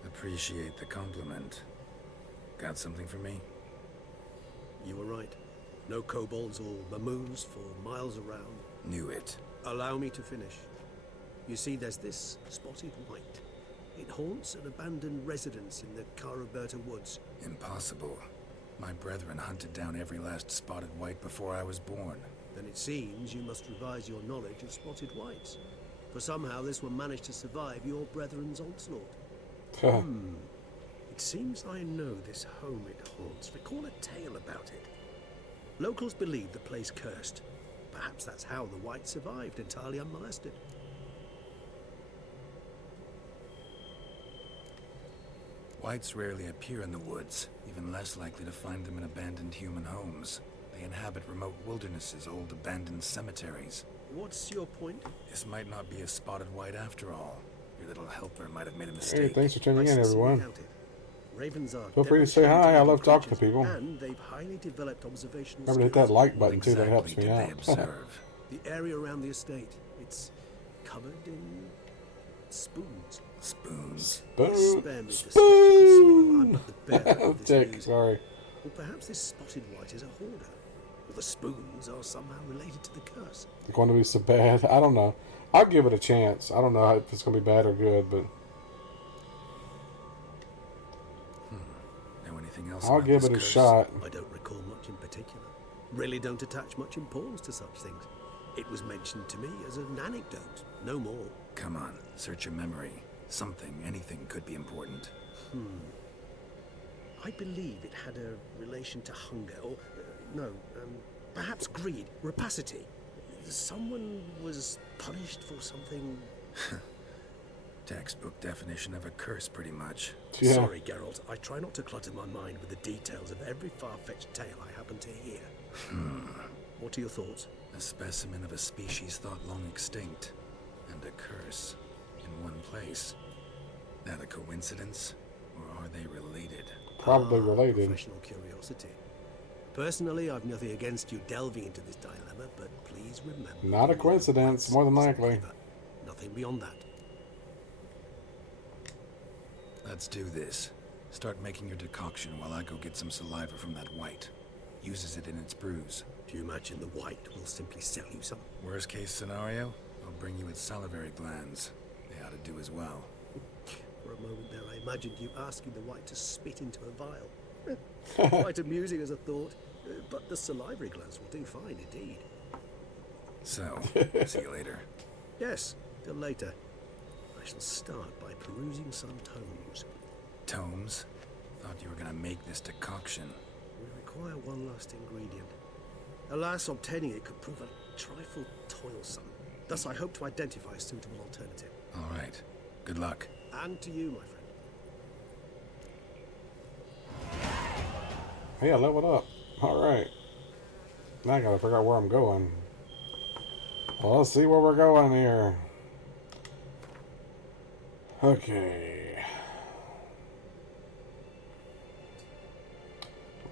Appreciate the compliment. Got something for me? You were right. No kobolds or mamoons for miles around. Knew it. Allow me to finish. You see, there's this spotted white. It haunts an abandoned residence in the Caraberta woods. Impossible. My brethren hunted down every last spotted white before I was born. Then it seems you must revise your knowledge of spotted whites. For somehow this one managed to survive your brethren's onslaught. It seems I know this home it haunts. Recall a tale about it. Locals believe the place cursed. Perhaps that's how the white survived entirely unmolested. Whites rarely appear in the woods, even less likely to find them in abandoned human homes. They inhabit remote wildernesses, old abandoned cemeteries. What's your point? This might not be a spotted white after all. Your little helper might have made a mistake. Hey, thanks for tuning in, everyone. Ravens are Feel free to say hi. I love talking to people. And they've highly developed observational Remember to hit that skills. like button too. That helps me Did they out. observe? The area around the estate, it's covered in spoons. Spoons. Spare me the skeptical smile. I'm not the bearer of this Dick, news. sorry. Or perhaps this spotted white is a hoarder. or the spoons are somehow related to the curse. It's going to be so bad. I don't know. I'll give it a chance. I don't know if it's going to be bad or good, but Know anything else? I'll about give this it a curse? shot. I don't recall much in particular. Really don't attach much importance to such things. It was mentioned to me as an anecdote, no more. Come on, search your memory. Something, anything could be important. I believe it had a relation to hunger, or perhaps greed, rapacity. Someone was punished for something. Textbook definition of a curse, pretty much. Yeah. Sorry, Geralt. I try not to clutter my mind with the details of every far-fetched tale I happen to hear. What are your thoughts? A specimen of a species thought long extinct, and a curse in one place. That a coincidence, or are they related? Probably related. Professional curiosity. Personally, I've nothing against you delving into this dilemma, but please remember... Not a coincidence, more than likely. Nothing beyond that. Let's do this. Start making your decoction while I go get some saliva from that white. Uses it in its brews. Do you imagine the white will simply sell you some? Worst case scenario, I'll bring you its salivary glands. They ought to do as well. For a moment there, I imagined you asking the white to spit into a vial. Quite amusing as a thought, but the salivary glands will do fine indeed. So, see you later. Yes, till later. I shall start by perusing some tomes. Tomes? Thought you were gonna make this decoction. We require one last ingredient. Alas, obtaining it could prove a trifle toilsome. Thus, I hope to identify a suitable alternative. All right. Good luck. And to you, my friend. Hey, I leveled up. Alright. Now I gotta figure out where I'm going. Well, let's see where we're going here. Okay.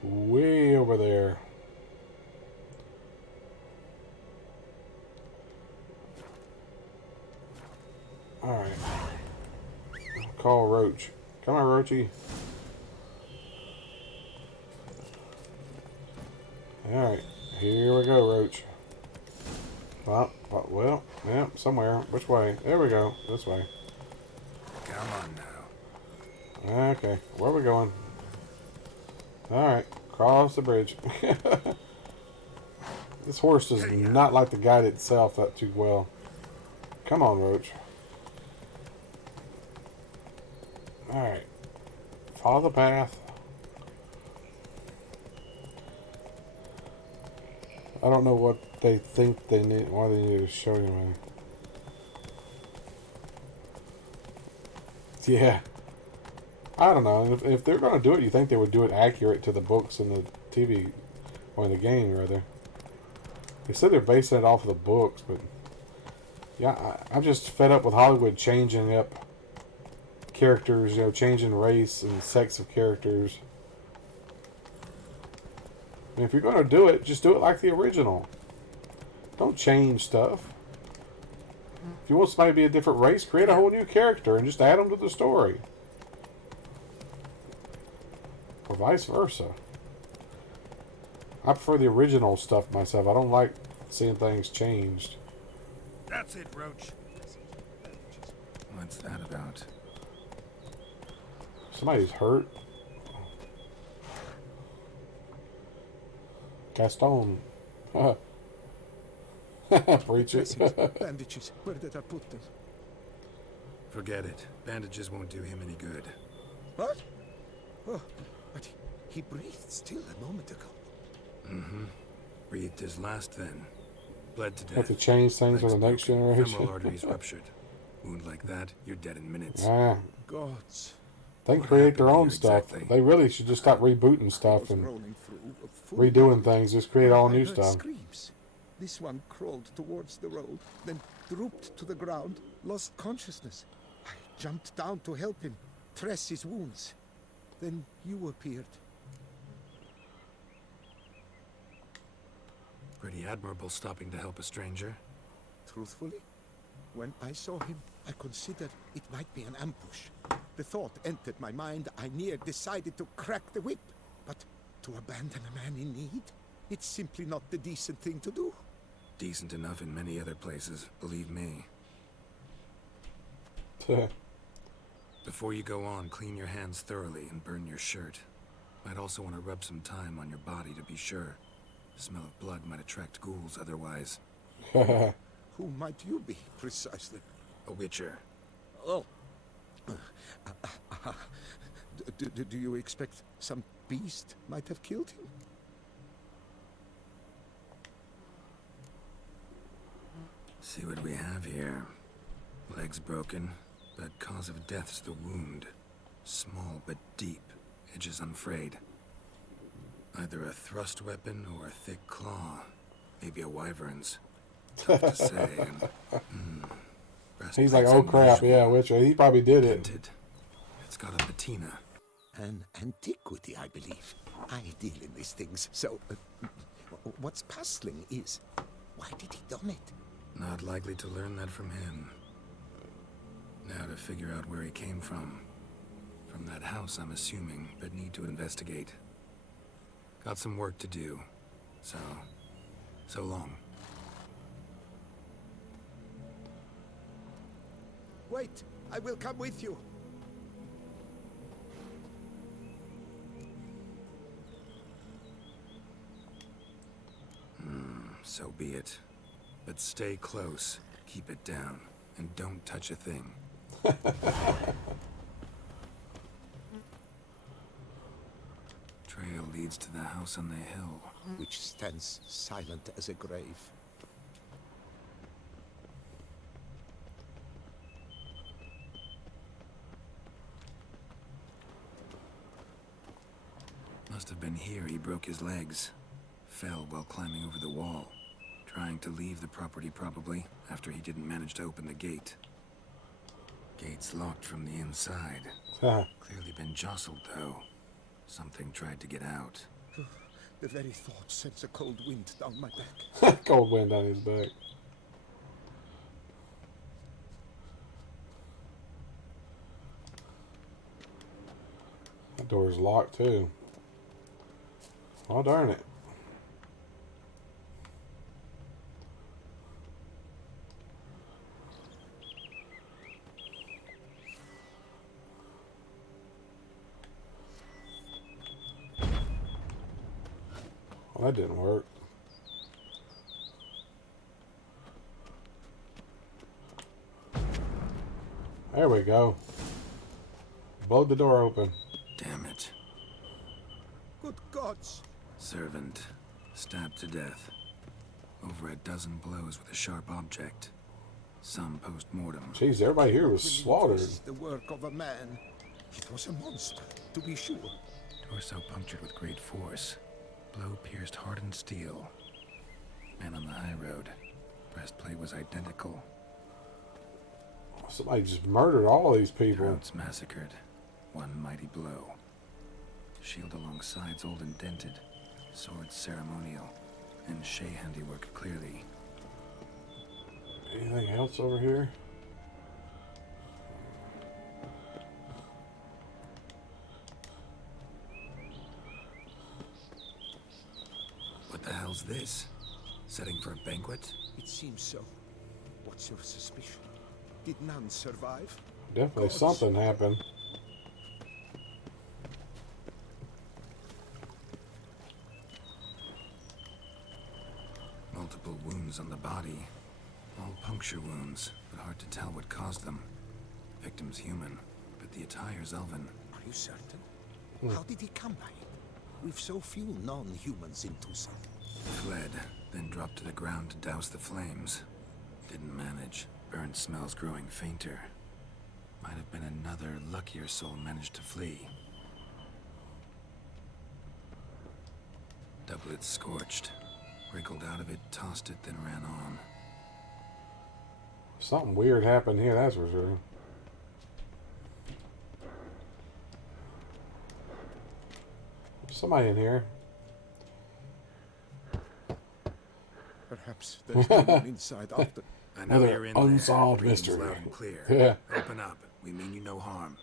Way over there. Alright. Call Roach. Come on, Roachy. Alright. Here we go, Roach. Well, yeah, somewhere. Which way? There we go. This way. Come on now. Okay. Where are we going? Alright. Cross the bridge. This horse does not like to guide itself that too well. Come on, Roach. Alright. Follow the path. I don't know what they think they need, why they need to show you, man. Yeah. I don't know. If they're going to do it, you think they would do it accurate to the books and the TV, or the game, rather. They said they're basing it off of the books, but yeah, I'm just fed up with Hollywood changing up characters, you know, changing race and sex of characters. And if you're going to do it, just do it like the original. Don't change stuff. If you want somebody to be a different race, create a whole new character and just add them to the story. Or vice versa. I prefer the original stuff myself. I don't like seeing things changed. That's it, Roach. What's that about? Somebody's hurt. Gaston. Preach it. Bandages. Where did I put them? Forget it. Bandages won't do him any good. What? Oh, but he breathed still a moment ago. Mm-hmm. Breathed his last then. Bled to death. Have to change things for the next generation. Femoral arteries ruptured. Wound like that, you're dead in minutes. Gods. They can create their own stuff. They really should just stop rebooting stuff and redoing things. Just create all new stuff. Screams. This one crawled towards the road, then drooped to the ground, lost consciousness. I jumped down to help him, dress his wounds. Then you appeared. Pretty admirable stopping to help a stranger. Truthfully, when I saw him, I considered it might be an ambush. The thought entered my mind. I near decided to crack the whip. But to abandon a man in need? It's simply not the decent thing to do. Decent enough in many other places, believe me. Before you go on, clean your hands thoroughly and burn your shirt. Might also want to rub some time on your body to be sure. The smell of blood might attract ghouls otherwise. Who might you be, precisely? A witcher. Oh. Do you expect some beast might have killed him? See what we have here. Legs broken, but cause of death's the wound. Small but deep, edges unfrayed. Either a thrust weapon or a thick claw. Maybe a wyvern's. Tough to say. He's like, oh crap, yeah, Witcher. He probably did it. Dented. It's got a patina. An antiquity, I believe. I deal in these things, so... what's puzzling is, why did he done it? Not likely to learn that from him. Now to figure out where he came from. From that house, I'm assuming, but need to investigate. Got some work to do. So long. Wait, I will come with you. So be it. But stay close, keep it down, and don't touch a thing. Trail leads to the house on the hill. Which stands silent as a grave. Must have been here he broke his legs. Fell while climbing over the wall. Trying to leave the property probably, after he didn't manage to open the gate. Gate's locked from the inside. Clearly been jostled though. Something tried to get out. The very thought sends a cold wind down my back. Cold wind down his back. That door's locked too. Oh darn it. Well, that didn't work. There we go. Blowed the door open. Damn it. Good gods. Servant. Stabbed to death. Over a dozen blows with a sharp object. Some post-mortem. Jeez, everybody here was slaughtered. This is the work of a man. It was a monster, to be sure. Torso punctured with great force. Blow pierced hardened steel. Man on the high road. Breastplate was identical. Somebody just murdered all of these people. Throats massacred. One mighty blow. Shield along sides old and dented. Sword ceremonial. And Shea handiwork clearly. Anything else over here? What the hell's this? Setting for a banquet? It seems so. What's your suspicion? Did none survive? Definitely something happened. Multiple wounds on the body. All puncture wounds, but hard to tell what caused them. Victim's human, but the attire's elven. Are you certain? How did he come by it? We've so few non-humans in Tucson. Fled, then dropped to the ground to douse the flames. Didn't manage. Burnt smells growing fainter. Might have been another luckier soul managed to flee. Doublet scorched. Wriggled out of it, tossed it, then ran on. Something weird happened here, that's for sure. There's somebody in here. Perhaps there's no one inside after. I know Another you're in unsolved there. mystery. Loud and clear. Yeah. Open up. We mean you no harm.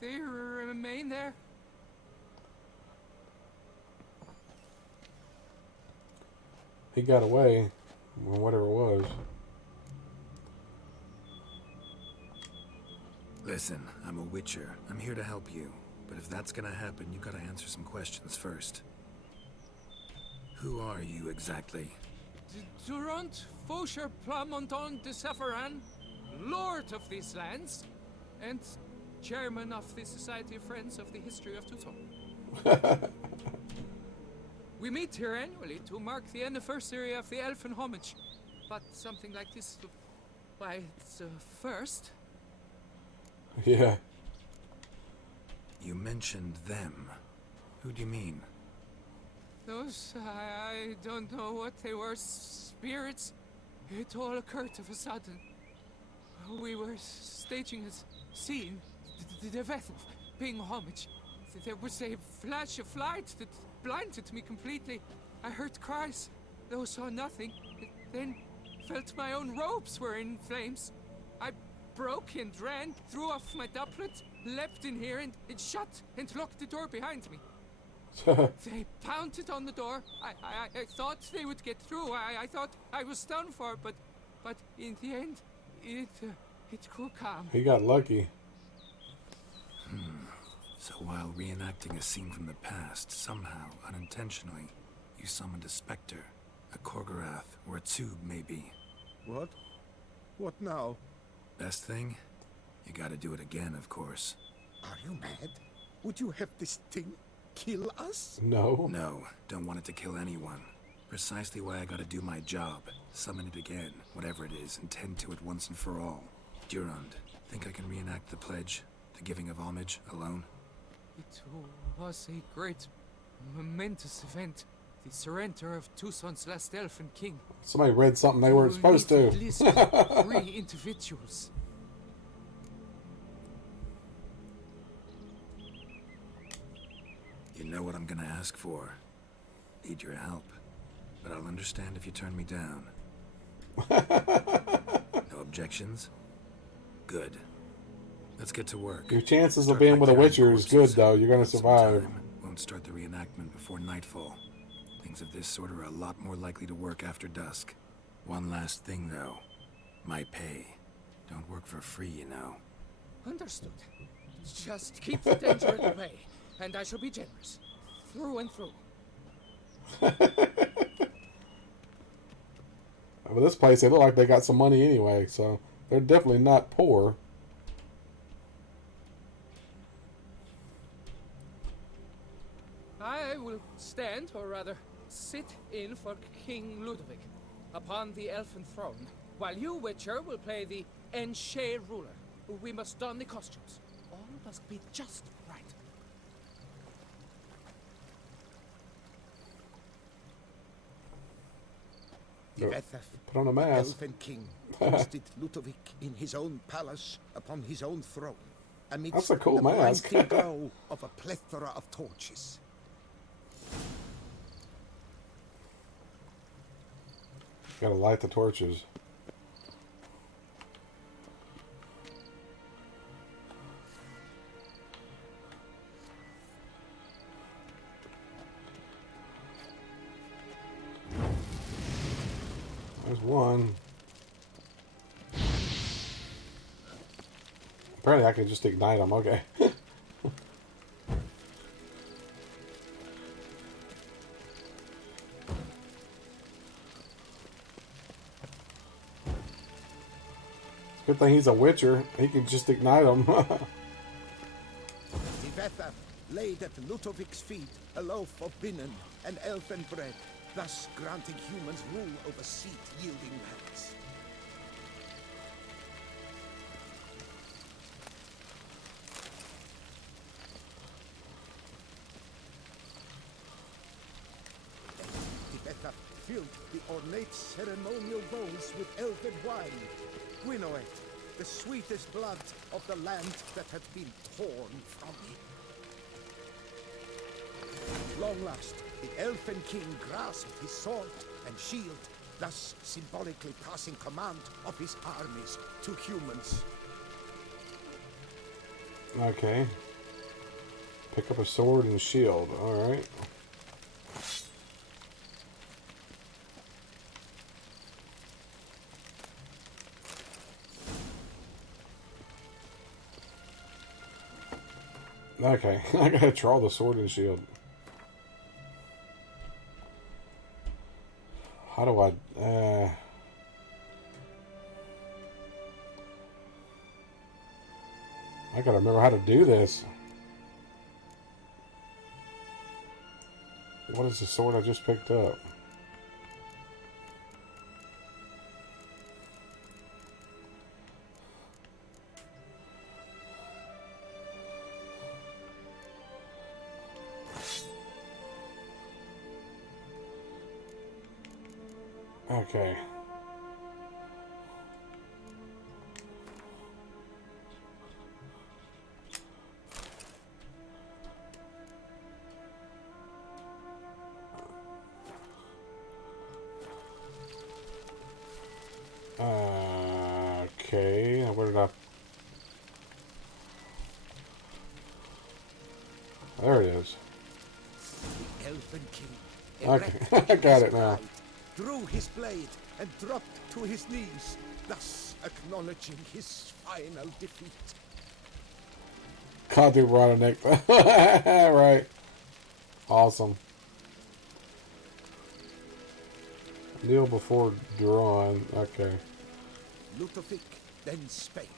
they remain there? He got away, or whatever it was. Listen, I'm a witcher. I'm here to help you. But if that's gonna happen, you gotta answer some questions first. Who are you exactly? Durant Faucher Plamonton de Safaran, Lord of these lands, and Chairman of the Society of Friends of the History of Tucson. We meet here annually to mark the anniversary of the Elfin Homage. But something like this, why, it's a first. Yeah. You mentioned them. Who do you mean? Those, I don't know what they were, spirits. It all occurred of a sudden. We were staging a scene, the death of paying homage. There was a flash of light that blinded me completely. I heard cries, though saw nothing. Then felt my own robes were in flames. I broke and ran, threw off my doublet, leapt in here and it shut and locked the door behind me. They pounded on the door. I thought they would get through. I thought I was done for, but in the end, it grew calm. He got lucky. So while reenacting a scene from the past, somehow, unintentionally, you summoned a specter, a Korgorath, or a tube, maybe. What? What now? Best thing? You gotta do it again, of course. Are you mad? Would you have this thing kill us? No. No, don't want it to kill anyone. Precisely why I gotta do my job. Summon it again, whatever it is, and tend to it once and for all. Durand, think I can reenact the pledge, the giving of homage, alone? It was a great, momentous event. The surrender of Tucson's last elfin king. Somebody read something they weren't supposed to. At least 3 individuals. You know what I'm gonna ask for. Need your help. But I'll understand if you turn me down. No objections? Good. Let's get to work. Your chances Start of being by with a carrying Witcher is good, corpses. though. You're going to Some survive. time. Won't start the reenactment before nightfall. Things of this sort are a lot more likely to work after dusk. One last thing, though. My pay. Don't work for free, you know. Understood. Just keep the danger at bay, and I shall be generous. Through and through. Well, this place, they look like they got some money anyway, so they're definitely not poor. I will stand, or rather, sit in for King Ludovic upon the elfin throne, while you, Witcher, will play the Enche ruler. We must don the costumes. All must be just right. Put on a mask. Elfin king hosted Ludovic in his own palace upon his own throne, amidst That's a cool the mask. blinding glow of a plethora of torches. Gotta light the torches. There's one. Apparently I can just ignite them. Okay. Good thing he's a witcher. He can just ignite them. Ivethaf laid at Ludovic's feet a loaf of binnen and elfin bread, thus granting humans rule over seed-yielding lands. Ivethaf filled the ornate ceremonial bowls with elfin wine, Gwinoet, the sweetest blood of the land that had been torn from him. At long last, the Elfin King grasped his sword and shield, thus symbolically passing command of his armies to humans. Okay. Pick up a sword and shield. Alright. Okay, I gotta draw the sword and shield. How do I... I gotta remember how to do this. What is the sword I just picked up? Okay. Okay, where did I... There it is. The Elven King, Okay, erect I in got his it now. pride, drew his blade and dropped to his knees, thus acknowledging his final defeat. Can't do right neck. Right. Awesome. Kneel before drawing. Okay. Ludovic then spake.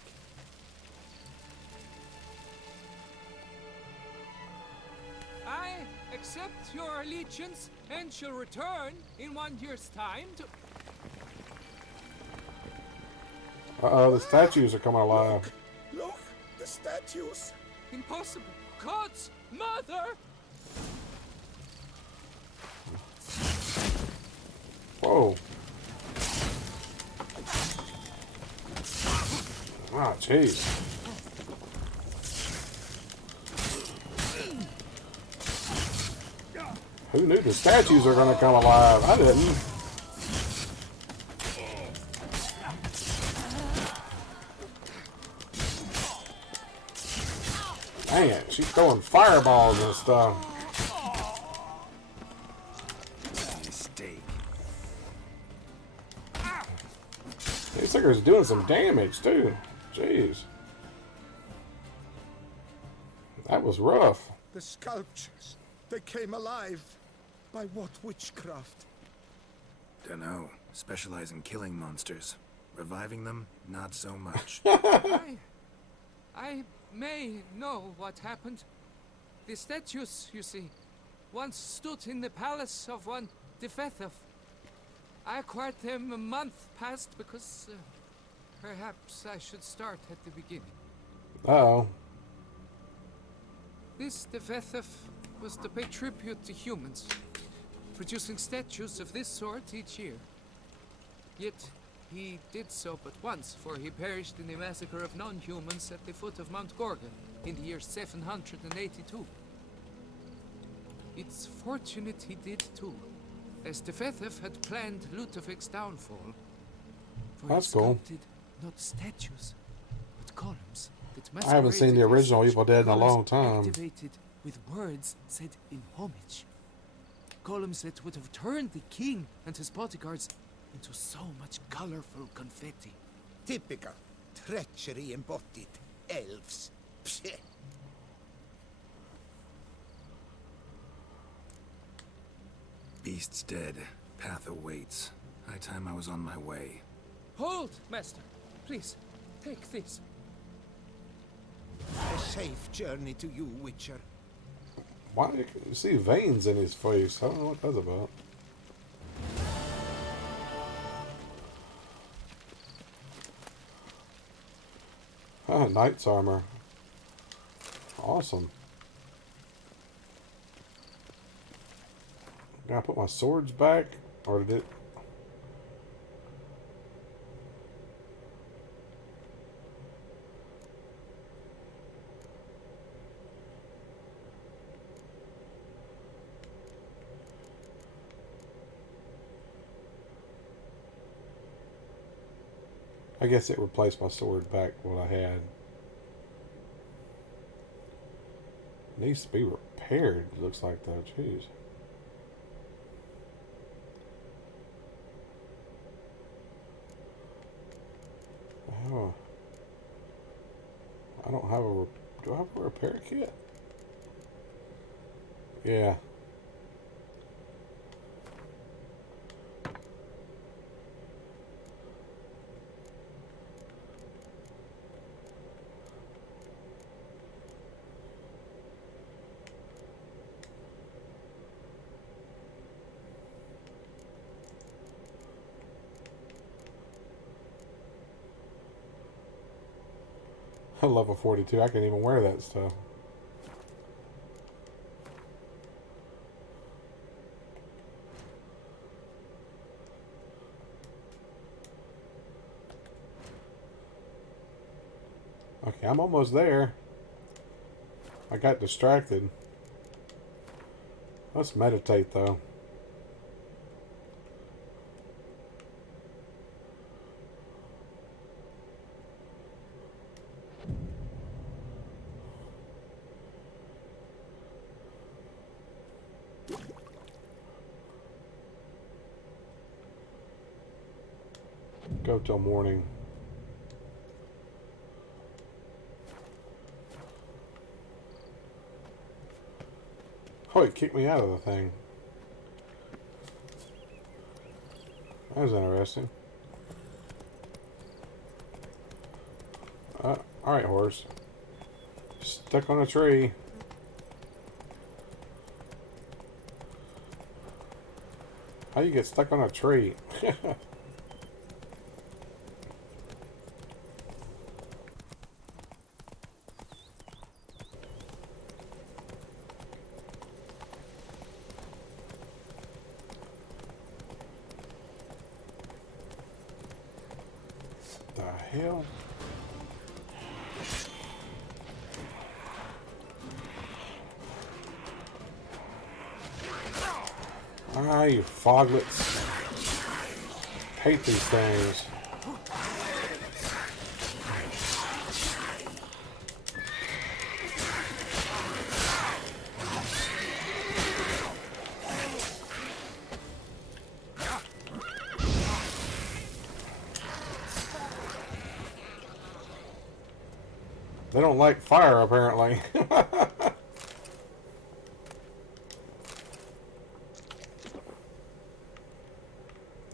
I accept your allegiance and shall return in 1 year's time to... Uh-oh, the statues are coming alive. Look, the statues. Impossible! God's mother! Whoa. Ah, jeez. Who knew the statues are going to come alive? I didn't. Dang it, she's throwing fireballs and stuff. Mistake. These suckers doing some damage, too. Jeez. That was rough. The sculptures, they came alive. By what witchcraft? Dunno. Specialize in killing monsters. Reviving them, not so much. I may know what happened. The statues, you see, once stood in the palace of one Defethov. I acquired them a month past because perhaps I should start at the beginning. Uh-oh. This Defethov was to pay tribute to humans, producing statues of this sort each year. Yet he did so but once, for he perished in the massacre of non-humans at the foot of Mount Gorgon in the year 782. It's fortunate he did too, as Defethov had planned Ludovic's downfall. For That's he cool. sculpted not statues, but columns that I haven't seen the masqueraded as original such, Evil Dead in a long columns time. activated with words said in homage. Columns that would have turned the king and his bodyguards into so much colorful confetti. Typical. Treachery embodied. Elves. Psheh. Beast's dead. Path awaits. High time I was on my way. Hold, master. Please, take this. A safe journey to you, Witcher. Why do you see veins in his face? I don't know what that's about. Ah, knight's armor. Awesome. Can I put my swords back? Or did it... I guess it replaced my sword back what I had. Needs to be repaired, looks like, though. Jeez. Oh. I don't have a... Do I have a repair kit? Yeah. Level 42. I can't even wear that stuff. Okay, I'm almost there. I got distracted. Let's meditate, though. Go till morning. Oh, it kicked me out of the thing. That was interesting. Alright, horse. Stuck on a tree. How you get stuck on a tree? The hell? Ah, you foglets. Hate these things. They don't like fire, apparently.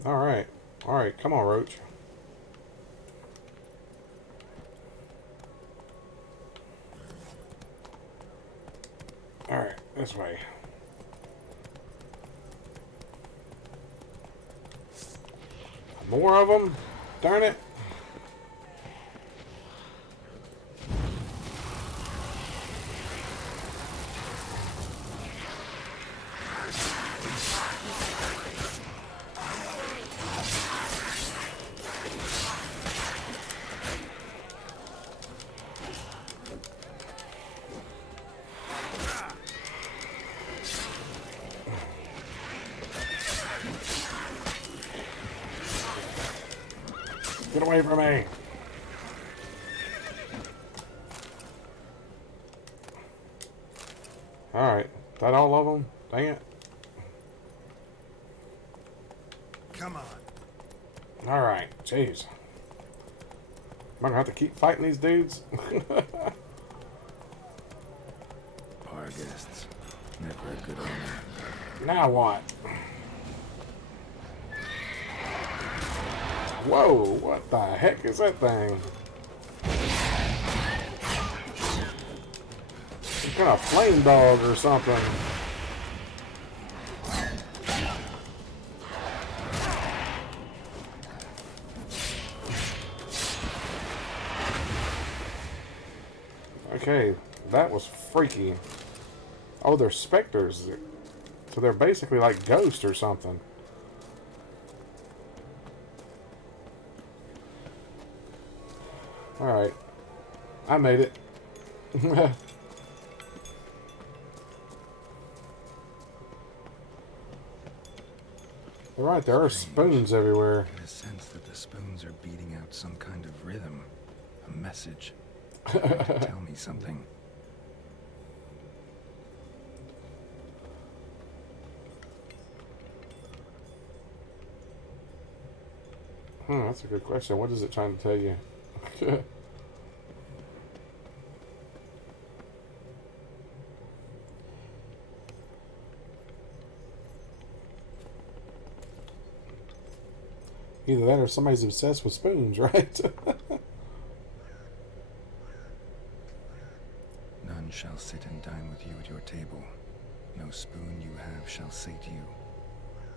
Alright. Alright, come on, Roach. Alright, this way. More of them? Darn it. Get away from me! Alright, that all of them? Dang it. Come on. Alright, jeez. Am I gonna have to keep fighting these dudes? Our guests. Never a good omen. Now what? Whoa, what the heck is that thing? Some kind of flame dog or something. Okay, that was freaky. Oh, they're specters. So they're basically like ghosts or something. Alright. I made it. You're right, there are spoons everywhere. I get a sense that the spoons are beating out some kind of rhythm. A message. To tell me something. That's a good question. What is it trying to tell you? Either that or somebody's obsessed with spoons, right? None shall sit and dine with you at your table. No spoon you have shall sate you.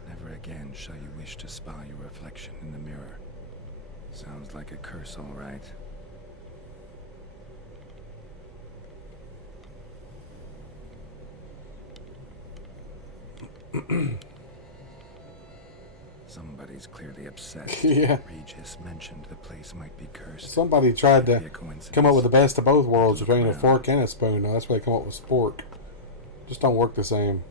Never again shall you wish to spy your reflection in the mirror. Sounds like a curse, all right. Somebody's clearly upset. Yeah. Regis mentioned the place might be cursed. Somebody tried to Be a coincidence. come up with the best of both worlds Look between a around. fork and a spoon. Now, that's why they come up with spork. Just don't work the same.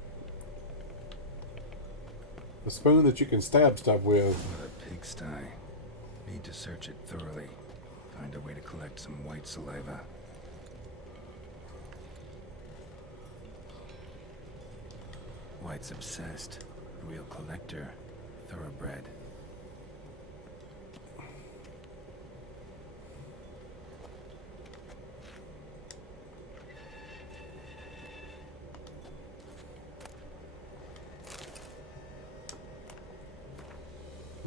The spoon that you can stab stuff with. What a pigsty. Need to search it thoroughly. Find a way to collect some white saliva. White's obsessed. Real collector. Thoroughbred.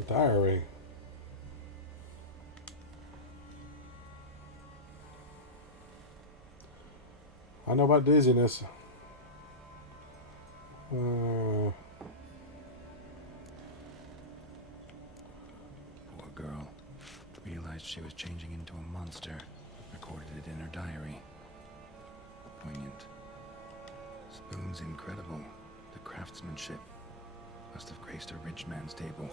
Diary. I know about dizziness. Poor girl. Realized she was changing into a monster. Recorded it in her diary. Poignant. Spoon's incredible. The craftsmanship. Must have graced a rich man's table.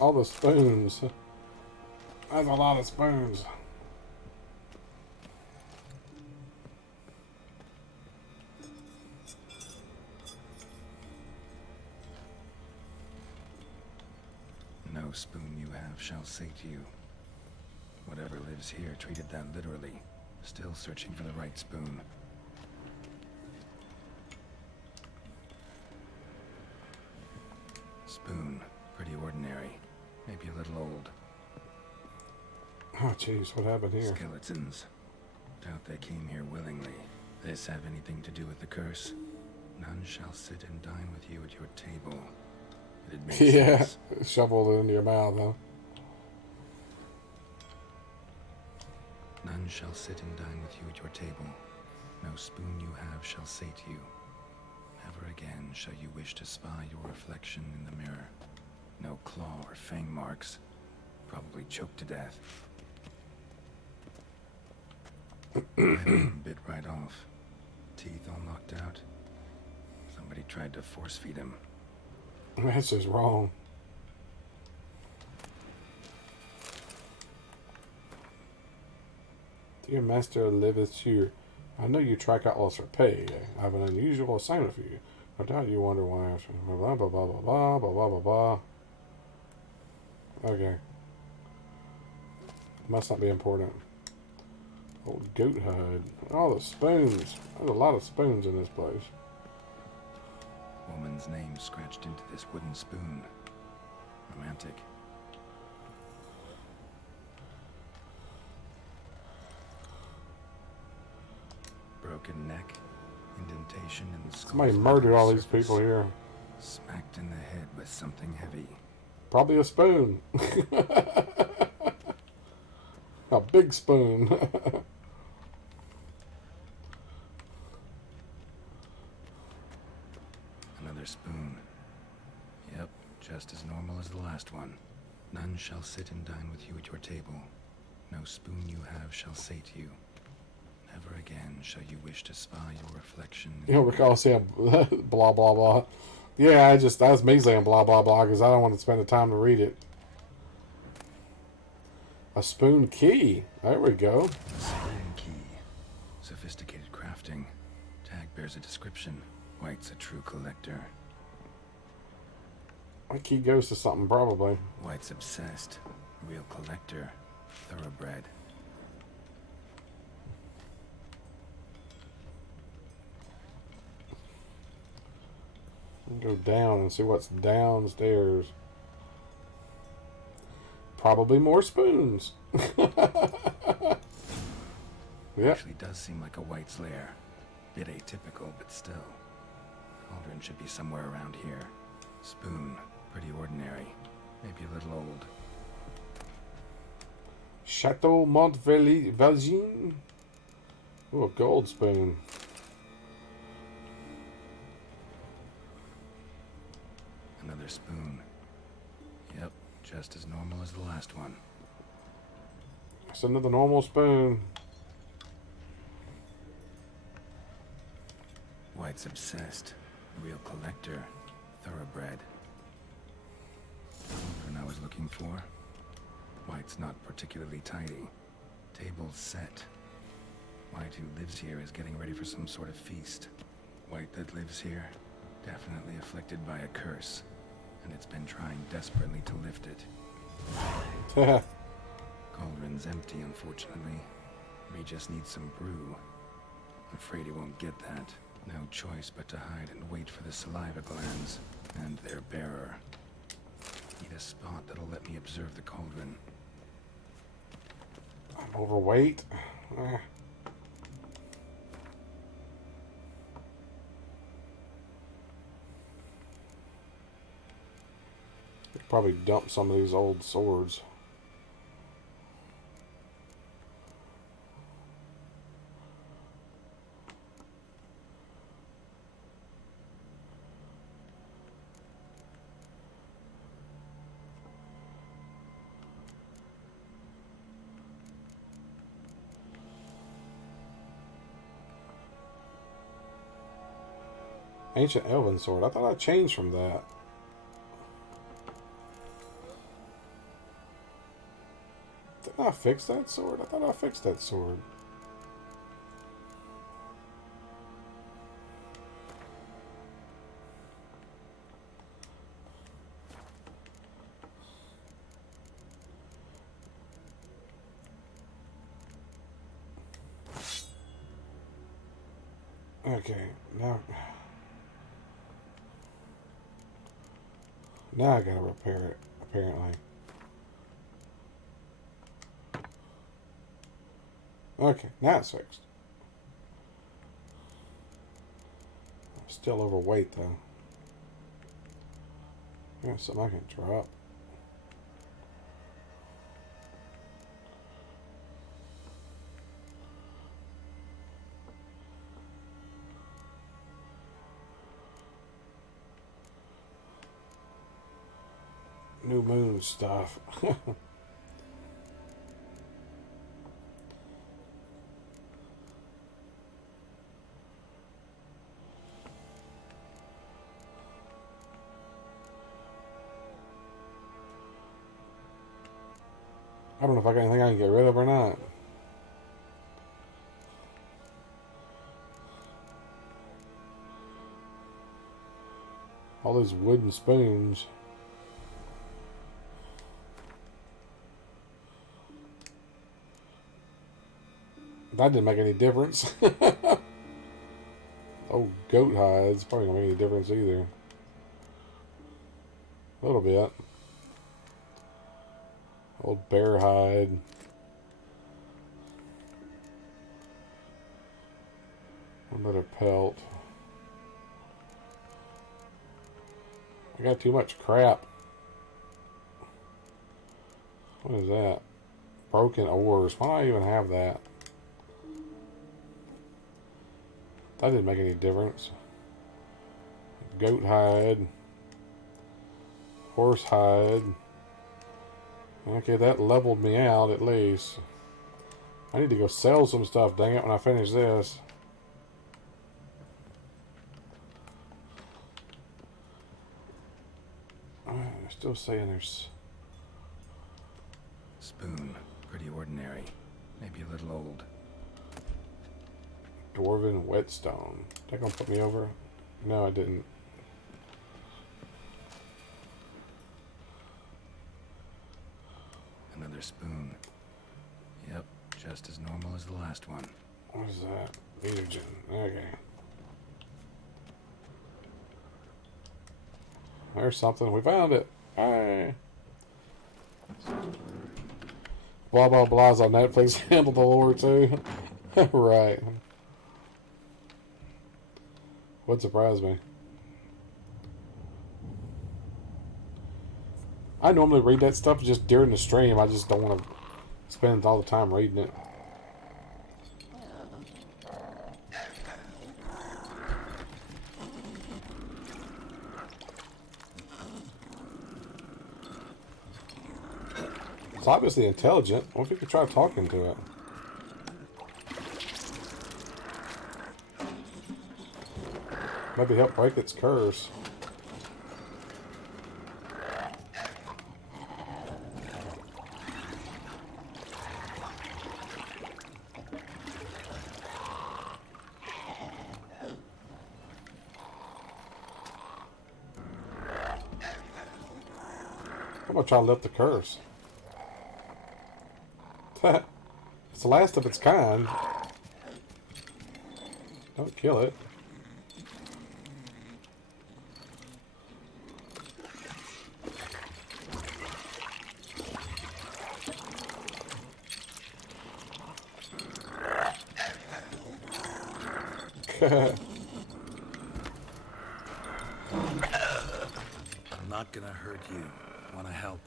All the spoons. That's a lot of spoons. No spoon you have shall sate you. Whatever lives here treated that literally. Still searching for the right spoon. Spoon. Pretty ordinary. Maybe a little old. Oh, jeez, what happened here? Skeletons. Doubt they came here willingly. This have anything to do with the curse? None shall sit and dine with you at your table. It'd make Yeah, sense. shovel it into your mouth, huh? None shall sit and dine with you at your table. No spoon you have shall sate you. Never again shall you wish to spy your reflection in the mirror. No claw or fang marks. Probably choked to death. Bit right off. Teeth all knocked out. Somebody tried to force feed him. That's just wrong. Dear Master liveth here. I know you track outlaws for pay. I have an unusual assignment for you. No doubt you wonder why after blah blah blah blah blah blah blah blah blah. Okay. Must not be important. Old goat hide. All the spoons. There's a lot of spoons in this place. Woman's name scratched into this wooden spoon. Romantic. Broken neck, indentation in the skull. Somebody murdered all these people here. Smacked in the head with something heavy. Probably a spoon. A big spoon. Another spoon. Yep, just as normal as the last one. None shall sit and dine with you at your table. No spoon you have shall sate you. Never again shall you wish to spy your reflection. You don't recall saying blah blah blah. Yeah, that was me saying blah blah blah because I don't want to spend the time to read it. A spoon key. There we go. Spoon key. Sophisticated crafting. Tag bears a description. White's a true collector. My key goes to something probably. White's obsessed. Real collector. Thoroughbred. Go down and see what's downstairs. Probably more spoons. Yep. Actually does seem like a white's lair. Bit atypical, but still. Cauldron should be somewhere around here. Spoon, pretty ordinary. Maybe a little old. Chateau Montvalgin. Ooh, a gold spoon. Another spoon. Yep, just as normal as the last one. It's another normal spoon. White's obsessed. Real collector. Thoroughbred. Cauldron I was looking for. White's not particularly tidy. Table's set. White who lives here is getting ready for some sort of feast. White that lives here, definitely afflicted by a curse. And it's been trying desperately to lift it. Cauldron's empty, unfortunately. We just need some brew. I'm afraid he won't get that. No choice but to hide and wait for the saliva glands and their bearer. Need a spot that'll let me observe the cauldron. I'm overweight. Could probably dump some of these old swords. Ancient Elven sword. I thought I changed from that. Didn't I fix that sword? I thought I fixed that sword. Okay, now I gotta repair it, apparently. Okay, now it's fixed. I'm still overweight, though. There's something I can drop. New moon stuff. I don't know if I got anything I can get rid of or not. All those wooden spoons. That didn't make any difference. Oh, goat hides probably don't make any difference either. A little bit. Old bear hide. Another pelt. I got too much crap. What is that? Broken ores. Why do I even have that? That didn't make any difference. Goat hide. Horse hide. Okay, that leveled me out at least. I need to go sell some stuff, dang it, when I finish this. They're still saying there's... Spoon. Pretty ordinary. Maybe a little old. Dwarven whetstone. That gonna put me over? No, I didn't. Another spoon. Yep, just as normal as the last one. What is that? Vitagen. Okay. There's something. We found it. Hey. Blah blah blah's on Netflix. Handle the lore too. Right. Would surprise me. I normally read that stuff just during the stream. I just don't want to spend all the time reading it. It's obviously intelligent. What if we could try talking to it? Maybe help break its curse. I'm gonna try to lift the curse. It's the last of its kind. Don't kill it. I'm not gonna hurt you. Wanna help?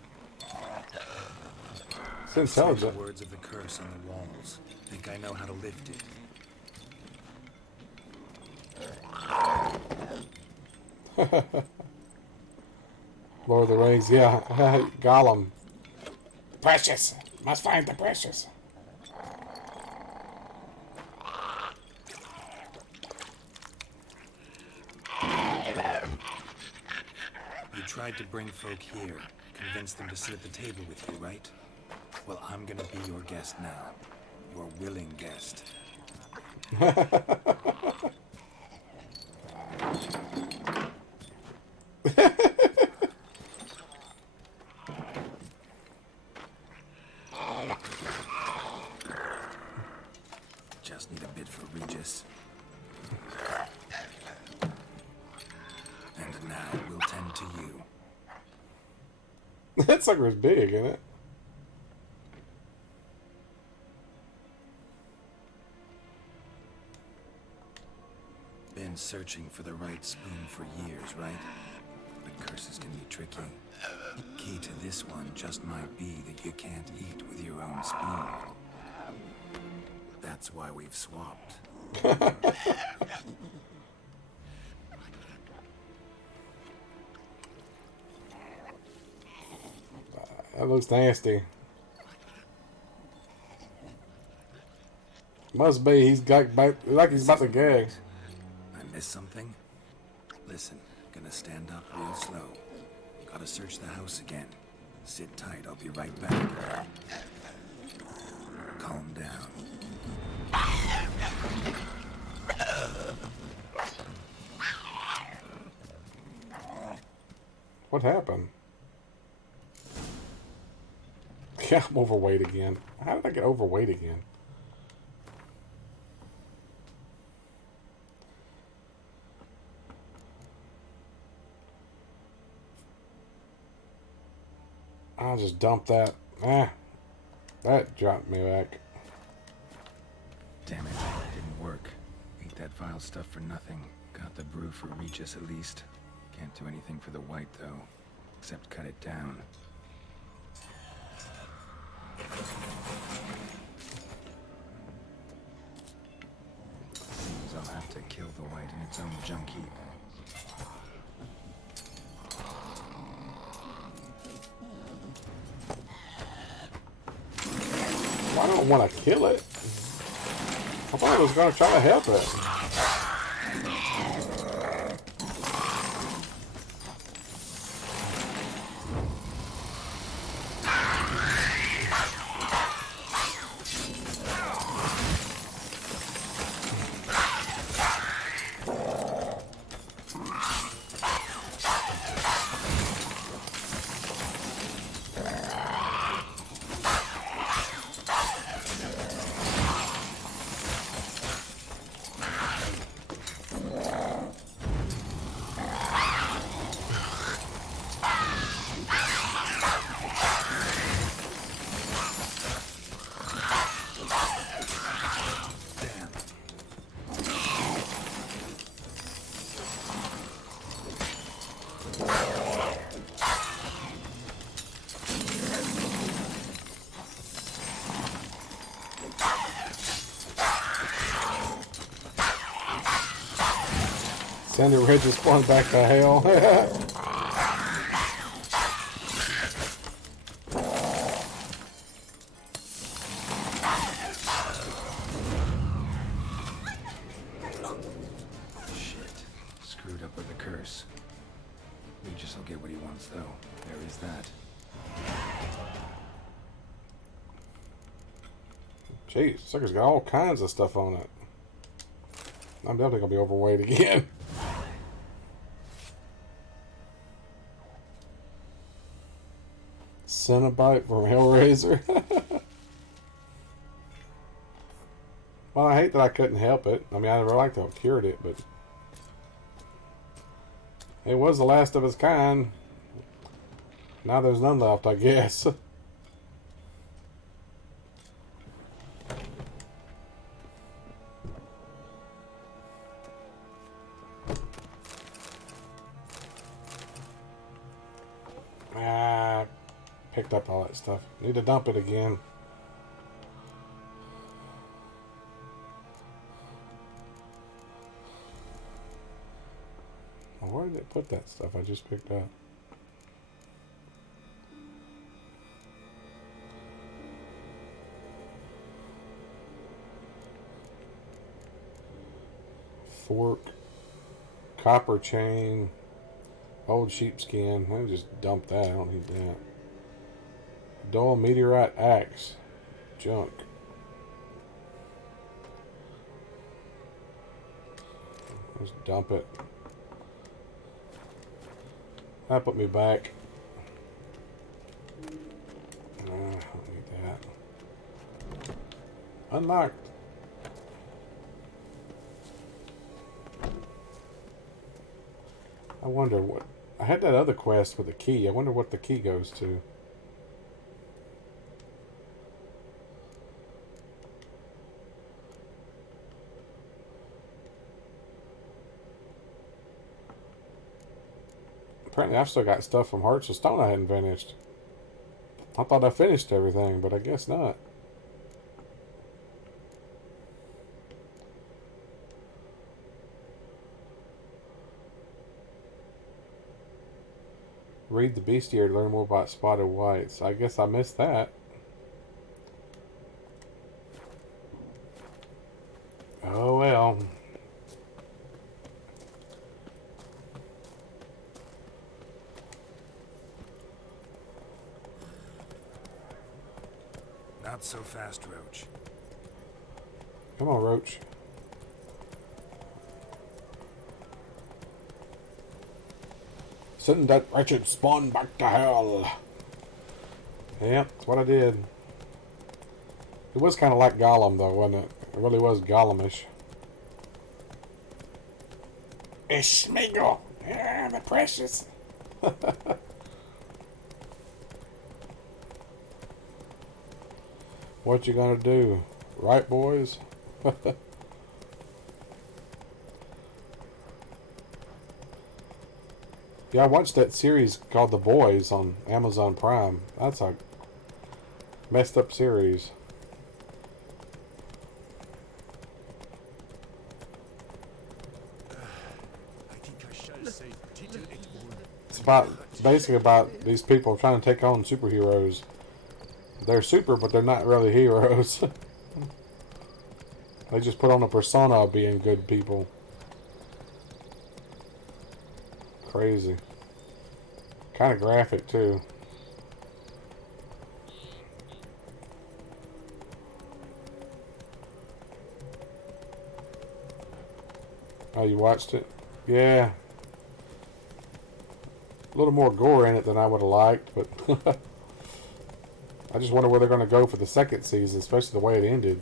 It's intelligent. The words of the curse on the walls. Think I know how to lift it. Lord of the Rings, yeah. Gollum. Precious! Must find the precious. You tried to bring folk here. Convince them to sit at the table with you, right? Well, I'm gonna be your guest now. Your willing guest. Just need a bit for Regis. And now we'll tend to you. That sucker's big, isn't it? Been searching for the right spoon for years, right? But curses can be tricky. Key to this one just might be that you can't eat with your own spoon. That's why we've swapped. That looks nasty. Must be. He's got back, like he's about to gag. I missed something? Listen, gonna stand up real slow. Gotta search the house again. Sit tight, I'll be right back. Calm down. What happened? Yeah, I'm overweight again. How did I get overweight again? I'll just dump that. That dropped me back. Damn it, didn't work. Ate that vile stuff for nothing. Got the brew for Regis at least. Can't do anything for the white though, except cut it down. Seems I'll have to kill the white in its own junk heap. I don't want to kill it. I thought I was going to try to help it. Sandy Ridge is going back to hell. Shit. Screwed up with the curse. Regis will get what he wants, though. There is that. Jeez, sucker's got all kinds of stuff on it. I'm definitely gonna be overweight again. Cenobite from Hellraiser. Well, I hate that I couldn't help it. I mean, I'd really like to have cured it, but it was the last of its kind. Now there's none left, I guess. Picked up all that stuff. Need to dump it again. Well, where did it put that stuff I just picked up? Fork, copper chain, old sheepskin. Let me just dump that. I don't need that. Dull meteorite axe. Junk. Just dump it. That put me back. I don't need that. Unlocked. I wonder what... I had that other quest with the key. I wonder what the key goes to. Apparently I've still got stuff from Hearts of Stone I hadn't finished. I thought I finished everything, but I guess not. Read the bestiary to learn more about spotted whites. I guess I missed that. Oh well. Not so fast, Roach. Come on, Roach. Send that wretched spawn back to hell. Yeah, that's what I did. It was kind of like Gollum, though, wasn't it? It really was Gollumish. It's Smeagol. Yeah, the precious. What you gonna do? Right, boys? Yeah, I watched that series called The Boys on Amazon Prime. That's a messed up series. It's basically about these people trying to take on superheroes. They're super, but they're not really heroes. They just put on a persona of being good people. Crazy. Kind of graphic, too. Oh, you watched it? Yeah. A little more gore in it than I would have liked, but I just wonder where they're going to go for the second season, especially the way it ended.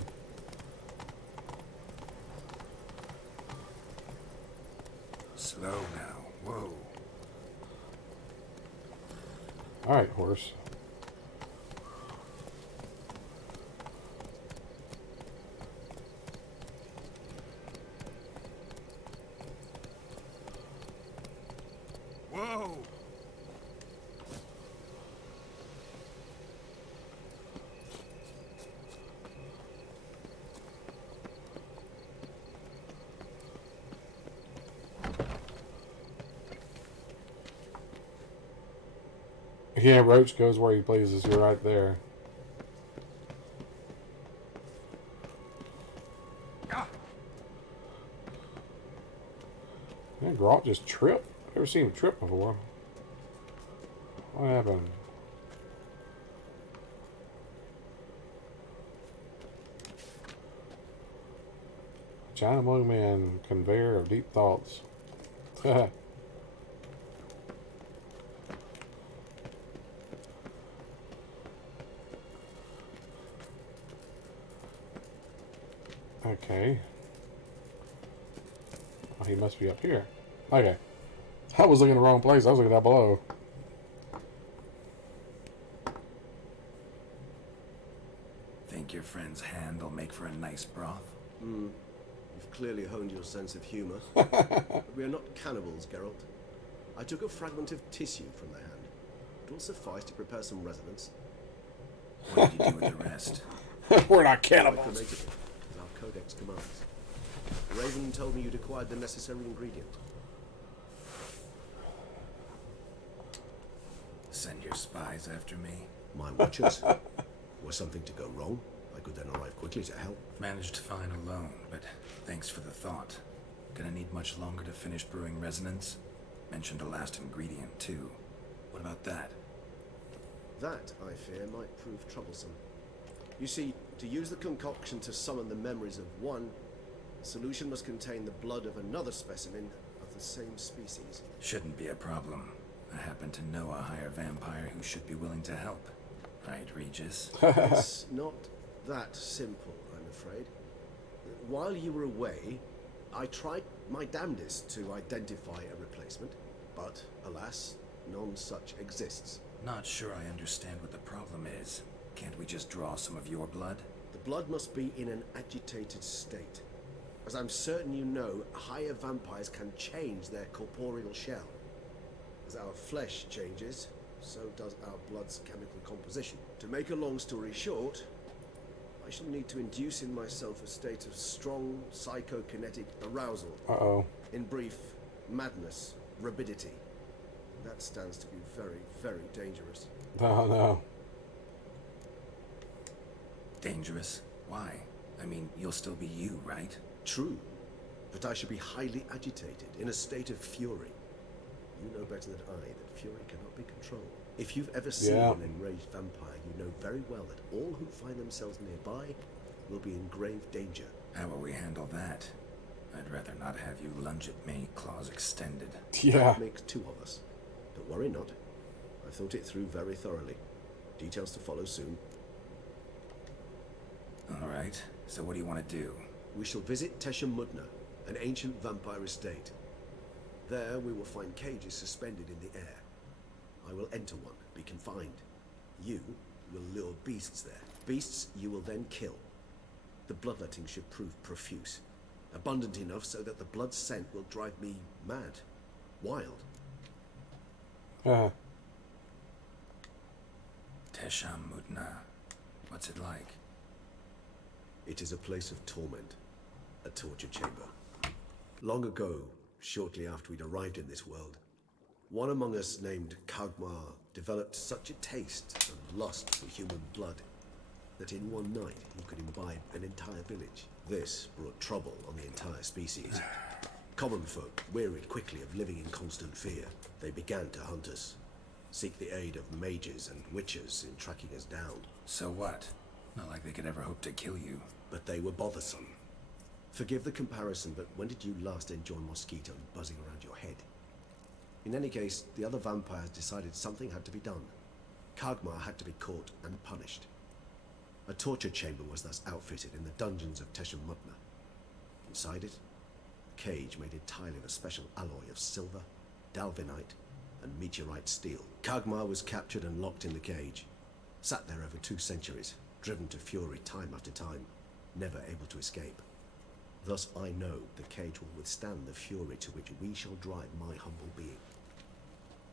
Slow now. Whoa. Alright, horse. Whoa. Yeah, Roach goes where he pleases. You're right there. Yeah, Grout just tripped. Never seen him trip before. What happened? China Mugman, conveyor of deep thoughts. Okay. Oh, he must be up here. Okay. I was looking in the wrong place. I was looking down below. Think your friend's hand will make for a nice broth? You've clearly honed your sense of humor. But we are not cannibals, Geralt. I took a fragment of tissue from the hand. It will suffice to prepare some resonance. What did you do with the rest? We're not I cannibals. cremated it, as our codex commands. Raven told me you'd acquired the necessary ingredient. Send your spies after me? My watchers. Were something to go wrong, I could then arrive quickly to help. Managed fine alone, but thanks for the thought. Gonna need much longer to finish brewing resonance? Mentioned a last ingredient, too. What about that? That, I fear, might prove troublesome. You see, to use the concoction to summon the memories of one, the solution must contain the blood of another specimen of the same species. Shouldn't be a problem. I happen to know a higher vampire who should be willing to help. Right, Regis? It's not that simple, I'm afraid. While you were away, I tried my damnedest to identify a replacement, but alas, none such exists. Not sure I understand what the problem is. Can't we just draw some of your blood? The blood must be in an agitated state. As I'm certain you know, higher vampires can change their corporeal shell. As our flesh changes, so does our blood's chemical composition. To make a long story short, I shall need to induce in myself a state of strong psychokinetic arousal. Uh-oh. In brief, madness, rabidity. That stands to be very, very dangerous. Oh, no. Dangerous? Why? I mean, you'll still be you, right? True, but I should be highly agitated, in a state of fury. You know better than I that fury cannot be controlled. If you've ever seen an enraged vampire, you know very well that all who find themselves nearby will be in grave danger. How will we handle that? I'd rather not have you lunge at me, claws extended. Yeah. That makes two of us. Don't worry not. I've thought it through very thoroughly. Details to follow soon. All right, so what do you want to do? We shall visit Tesha Mudna, an ancient vampire estate. There we will find cages suspended in the air. I will enter one, be confined. You will lure beasts there. Beasts you will then kill. The bloodletting should prove profuse. Abundant enough so that the blood scent will drive me mad. Wild. Tesham Mudna. What's it like? It is a place of torment. A torture chamber. Long ago, shortly after we'd arrived in this world, one among us named Kagmar developed such a taste and lust for human blood that in one night he could imbibe an entire village. This brought trouble on the entire species. Common folk wearied quickly of living in constant fear. They began to hunt us, seek the aid of mages and witches in tracking us down. So what? Not like they could ever hope to kill you. But they were bothersome. Forgive the comparison, but when did you last enjoy mosquitoes buzzing around your head? In any case, the other vampires decided something had to be done. Kagmar had to be caught and punished. A torture chamber was thus outfitted in the dungeons of Tesha Mudna. Inside it, a cage made entirely of a special alloy of silver, dalvinite, and meteorite steel. Kagmar was captured and locked in the cage. Sat there over 2 centuries, driven to fury time after time, never able to escape. Thus I know the cage will withstand the fury to which we shall drive my humble being.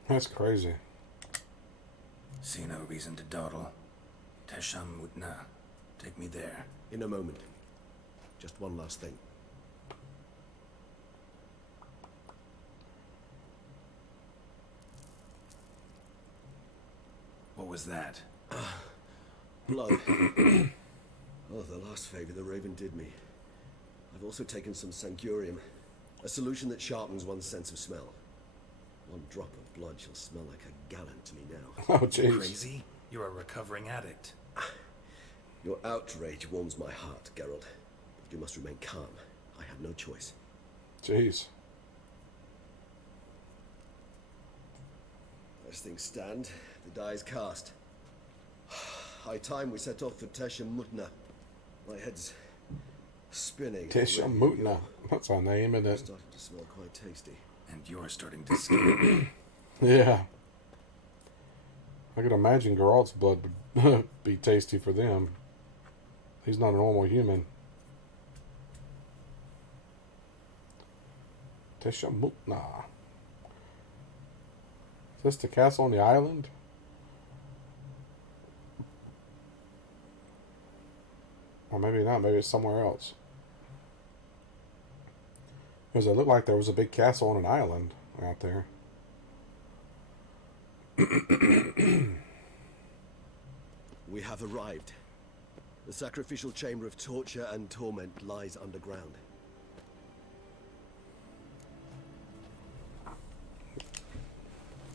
That's crazy. See no reason to dawdle. Tesham Mudna. Take me there. In a moment. Just one last thing. was that? Blood. Oh, the last favor the Raven did me. I've also taken some Sancurium, a solution that sharpens one's sense of smell. One drop of blood shall smell like a gallon to me now. Oh, jeez. Crazy? You're a recovering addict. Your outrage warms my heart, Geralt. But you must remain calm. I have no choice. Jeez. As things stand, the die is cast. High time we set off for Tesha Mutna. My head's spinning. Tesha Mutna. That's our name, isn't it? Starting to smell quite tasty. And you're starting to scare me. Yeah. I could imagine Geralt's blood would be tasty for them. He's not a normal human. Tesha Mutna. Is this the castle on the island? Or maybe not. Maybe it's somewhere else. Because it looked like there was a big castle on an island out there. We have arrived. The sacrificial chamber of torture and torment lies underground.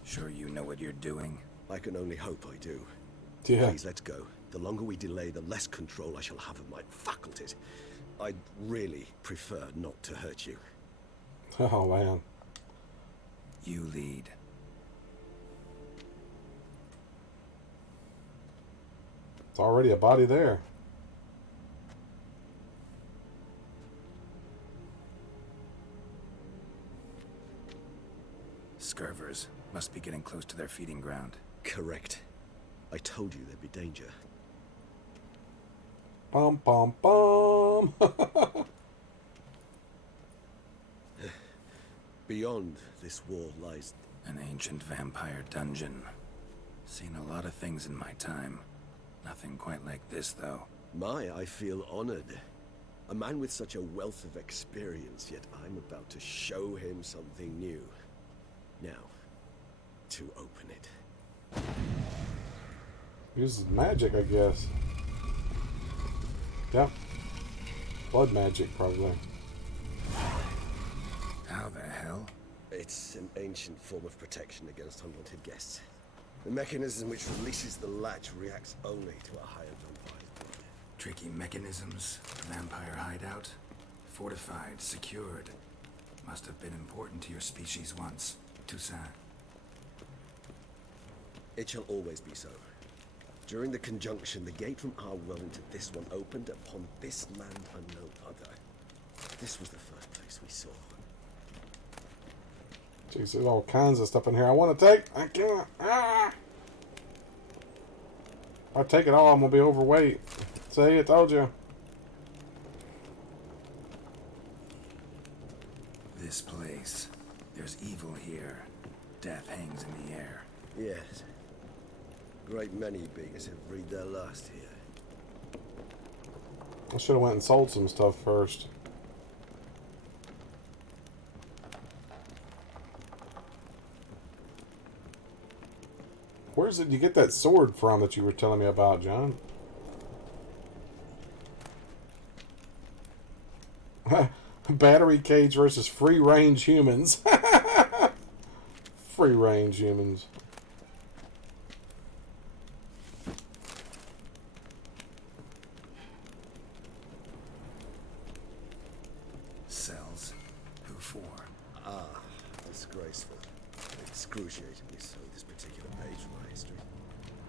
Sure you know what you're doing? I can only hope I do. Yeah. Please, let's go. The longer we delay, the less control I shall have of my faculties. I'd really prefer not to hurt you. Oh, man. You lead. It's already a body there. Scurvers must be getting close to their feeding ground. Correct. I told you there'd be danger. Bum, bum, bum. Beyond this wall lies... An ancient vampire dungeon. Seen a lot of things in my time. Nothing quite like this, though. I feel honored. A man with such a wealth of experience, yet I'm about to show him something new. Now, to open it. Uses magic, I guess. Yep. Blood magic, probably. How the hell? It's an ancient form of protection against unwanted guests. The mechanism which releases the latch reacts only to a higher vampire's blood. Tricky mechanisms, vampire hideout. Fortified, secured. Must have been important to your species once. Toussaint. It shall always be so. During the conjunction, the gate from our world into this one opened upon this land and no other. This was the first place we saw. Jeez, there's all kinds of stuff in here I want to take. I can't. Ah! If I take it all, I'm going to be overweight. See, I told you. This place. There's evil here. Death hangs in the air. Yes. Great many beings have breathed their last here. I should have went and sold some stuff first. Where's it you get that sword from that you were telling me about, John? Battery cage versus free range humans. Free range humans. Cells. Who for? Ah, disgraceful. Excruciatingly so, this particular page from our history.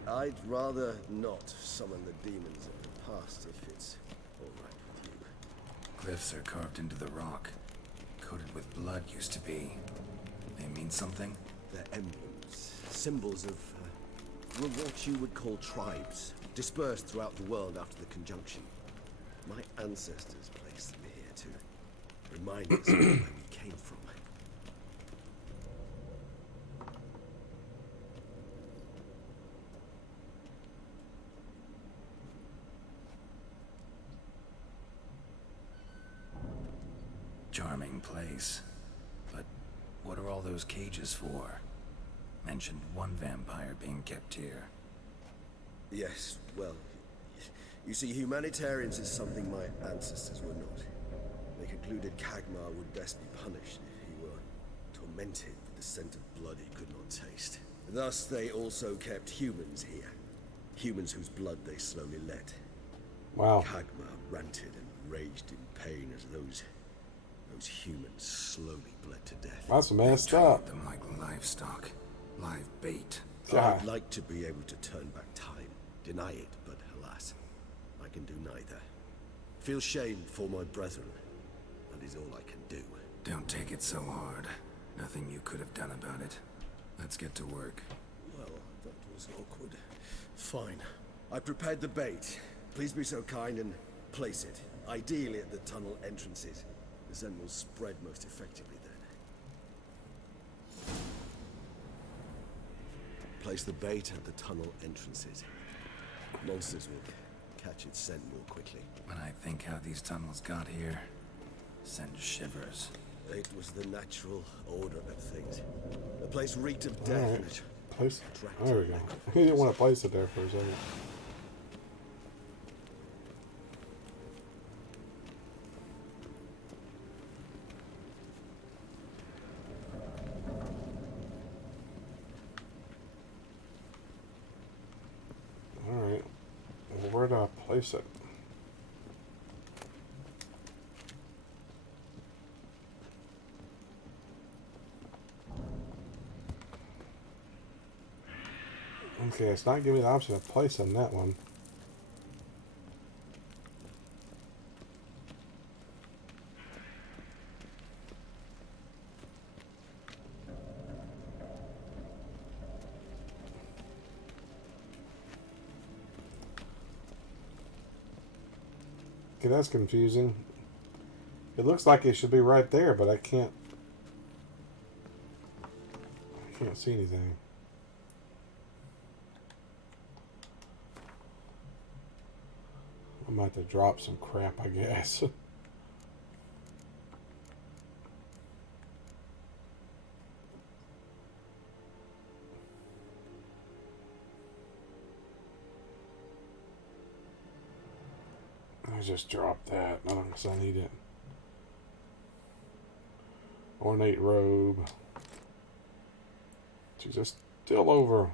I'd rather not summon the demons of the past if it's all right with you. Glyphs are carved into the rock. Coated with blood used to be. They mean something? They're emblems, symbols of what you would call tribes, dispersed throughout the world after the conjunction. My ancestors placed them here to remind us of where we came from. Charming place. But what are all those cages for? Mentioned one vampire being kept here. Yes, well, you see, humanitarians is something my ancestors were not. They concluded Kagmar would best be punished if he were tormented with the scent of blood he could not taste. Thus, they also kept humans here. Humans whose blood they slowly let. Wow. Kagmar ranted and raged in pain as those humans slowly bled to death. That's messed Treated up. them like livestock, live bait. God. I'd like to be able to turn back time, deny it, but alas, I can do neither. Feel shame for my brethren. That is all I can do. Don't take it so hard. Nothing you could have done about it. Let's get to work. Well, that was awkward. Fine. I prepared the bait. Please be so kind and place it, ideally at the tunnel entrances. The scent will spread most effectively then. Place the bait at the tunnel entrances. Monsters will catch its scent more quickly. When I think how these tunnels got here, send shivers. It was the natural order of things. The place reeked of death and it Place. attracted There we go. necrophilies. He didn't want to place it there for a second. Alright. Well, where do I place it? Okay, it's not giving me the option of placing that one. Okay, that's confusing. It looks like it should be right there, but I can't see anything. I'm about to drop some crap, I guess. I just dropped that. I don't guess I need it. Ornate robe. She's just still over.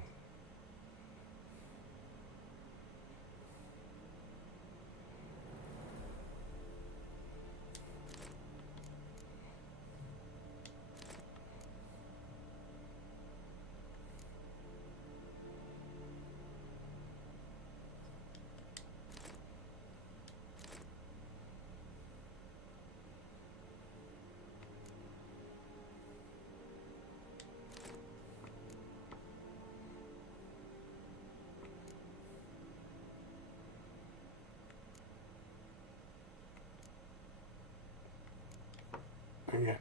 Yeah.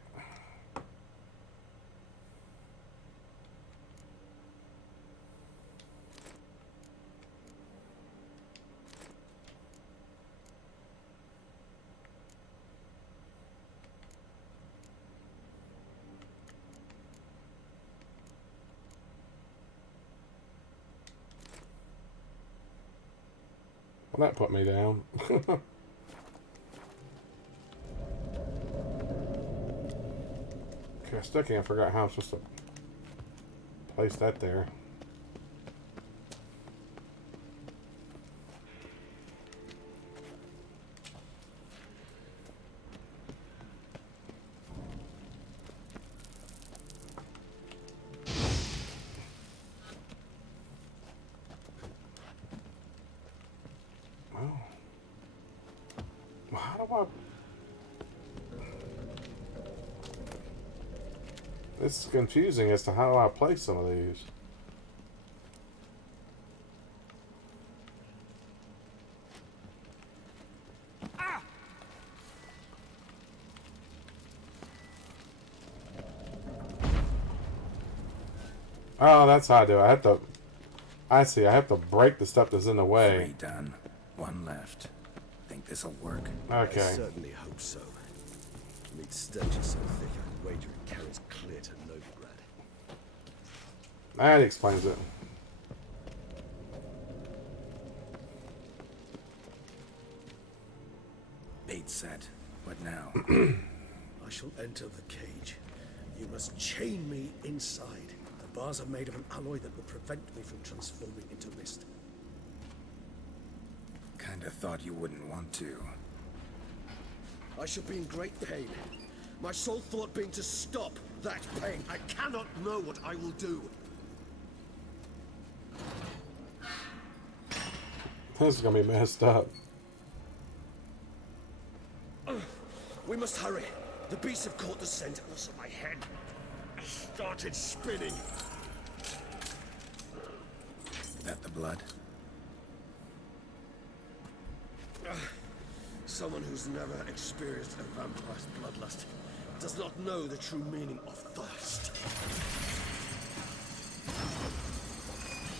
Well, that put me down. Okay, I still can't figure out how I'm supposed to place that there. Oh. Well, how do I... It's confusing as to how do I place some of these. Oh, that's how I do it. I have to... I see. I have to break the stuff that's in the way. 3 done. 1 left. Think this'll work? I Okay. certainly hope so. Meat stench is so thick I'd wager it carries clear to Novigrad. That explains it. now. I shall enter the cage. You must chain me inside. The bars are made of an alloy that will prevent me from transforming into mist. Kinda thought you wouldn't want to. I shall be in great pain. My sole thought being to stop that pain. I cannot know what I will do. This is gonna be messed up. We must hurry. The beasts have caught the scent. Also, my head started spinning. That the blood? Someone who's never experienced a vampire's bloodlust does not know the true meaning of thirst.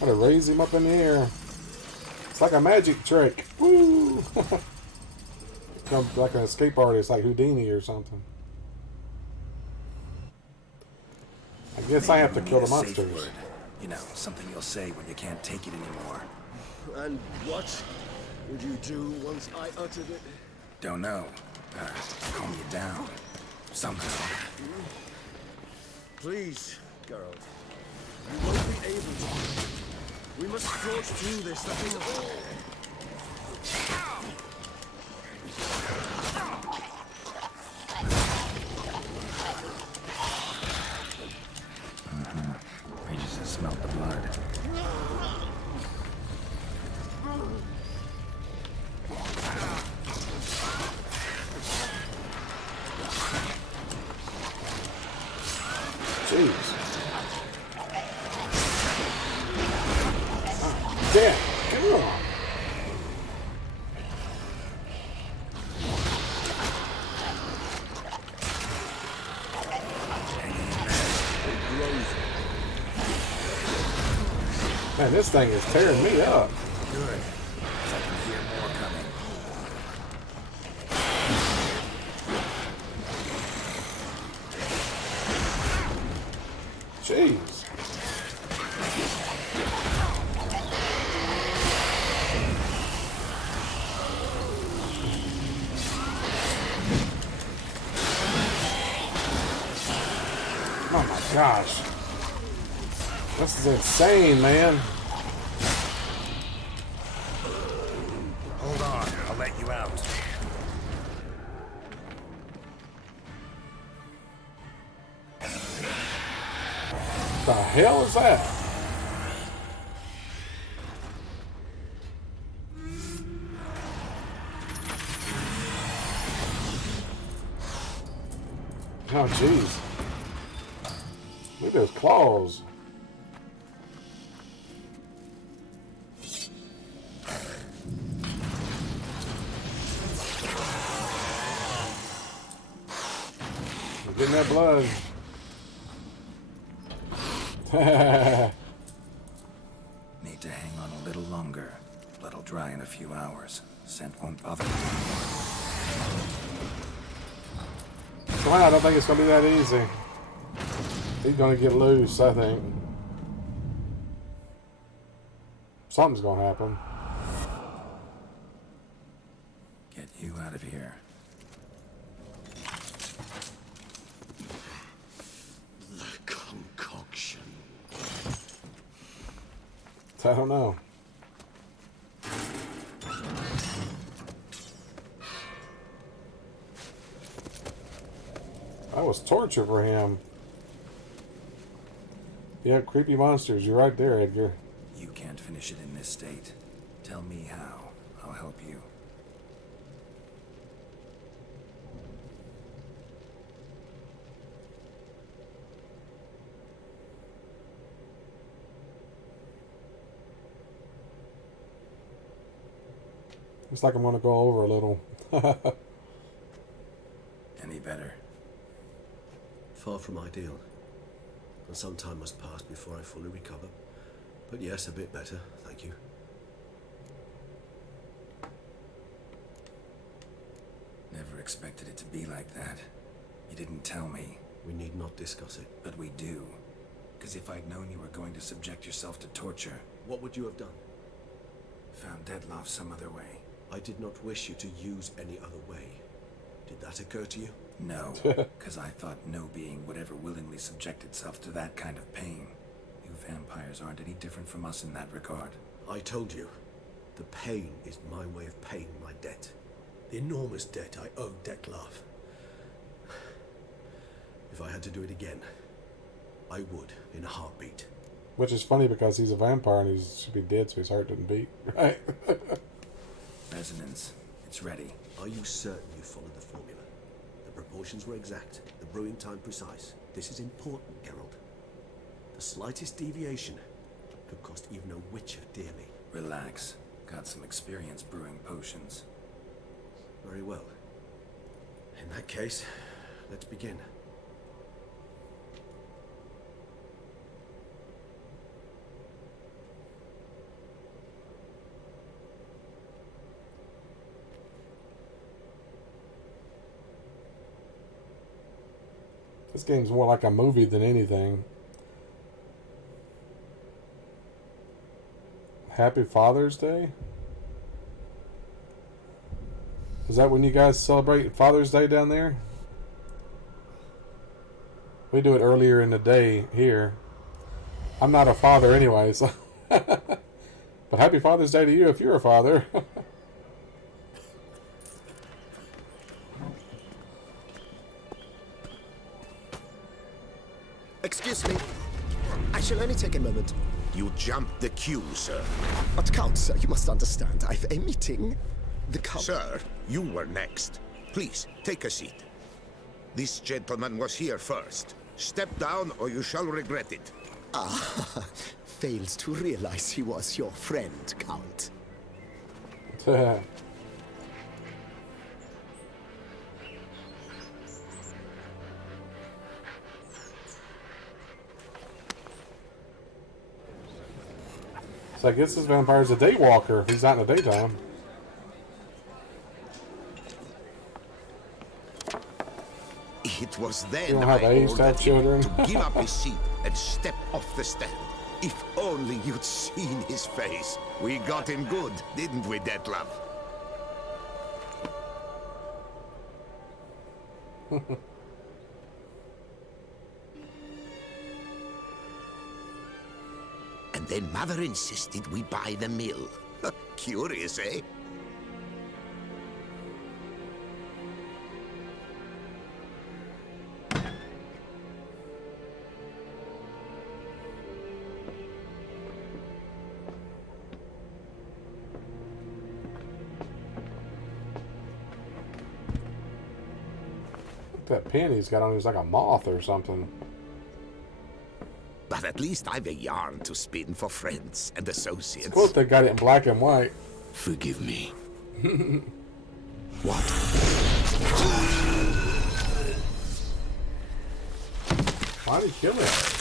Gotta raise him up in the air. It's like a magic trick. Woo! Become like an escape artist, like Houdini or something. I guess I have to kill the monsters. Word. You know, something you'll say when you can't take it anymore. And what would you do once I uttered it? Don't know. Calm you down. Somehow. Please, Geralt. You won't be able to. We must forge through this. That is all. I just smelled the blood. Jeez. Damn, come on. Man, this thing is tearing me up. Good. 'Cause I can hear more coming. Jeez. Oh my gosh. This is insane, man. Hold on, I'll let you out. The hell is that? Oh, jeez. Look at those claws. I'm getting that blood. Need to hang on a little longer. Blood'll dry in a few hours. Scent won't bother me. Come on, I don't think it's gonna be that easy. He's gonna get loose, I think. Something's gonna happen. Get you out of here. The concoction. I don't know. That was torture for him. Yeah, creepy monsters. You're right there, Edgar. You can't finish it in this state. Tell me how. I'll help you. Looks like I'm gonna go over a little. Any better? Far from ideal. And some time must pass before I fully recover. But yes, a bit better, thank you. Never expected it to be like that. You didn't tell me. We need not discuss it. But we do. Because if I'd known you were going to subject yourself to torture... What would you have done? Found Dettlaff some other way. I did not wish you to use any other way. Did that occur to you? No, because I thought no being would ever willingly subject itself to that kind of pain. You vampires aren't any different from us in that regard. I told you, the pain is my way of paying my debt. The enormous debt I owe Dettlaff. If I had to do it again, I would, in a heartbeat. Which is funny because he's a vampire and he should be dead, so his heart didn't beat, right? Resonance. It's ready. Are you certain you followed the formula? The proportions were exact, the brewing time precise. This is important, Geralt. The slightest deviation could cost even a witcher dearly. Relax. Got some experience brewing potions. Very well. In that case, let's begin. This game's more like a movie than anything. Happy Father's Day? Is that when you guys celebrate Father's Day down there? We do it earlier in the day here. I'm not a father anyway, so but happy Father's Day to you if you're a father. Excuse me. I shall only take a moment. You jumped the queue, sir. But Count, sir, you must understand. I've a meeting. The Count... Sir, you were next. Please, take a seat. This gentleman was here first. Step down or you shall regret it. Ah, failed to realize he was your friend, Count. So I guess this vampire's a day walker. He's out in the daytime. It was then You don't have I age to have ordered him children. to give up his seat and step off the stand. If only you'd seen his face. We got him good, didn't we, Dettlaff? And then Mother insisted we buy the mill. Curious, eh? That pin he's got on is like a moth or something. But at least I've a yarn to spin for friends and associates. It's cool if they got it in black and white. Forgive me. What? Why did he kill it?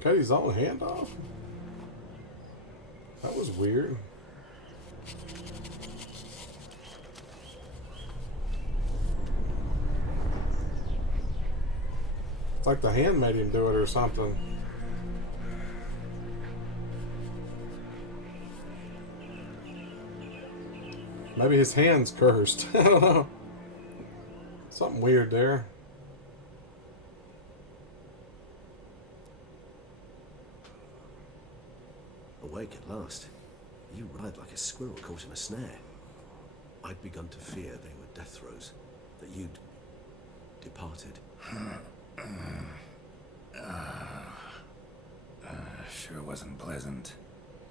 Cut his own hand off? That was weird. It's like the hand made him do it or something. Maybe his hand's cursed. I don't know. Something weird there. Awake at last. You ride like a squirrel caught in a snare. I'd begun to fear they were death throes, that you'd departed. Sure wasn't pleasant,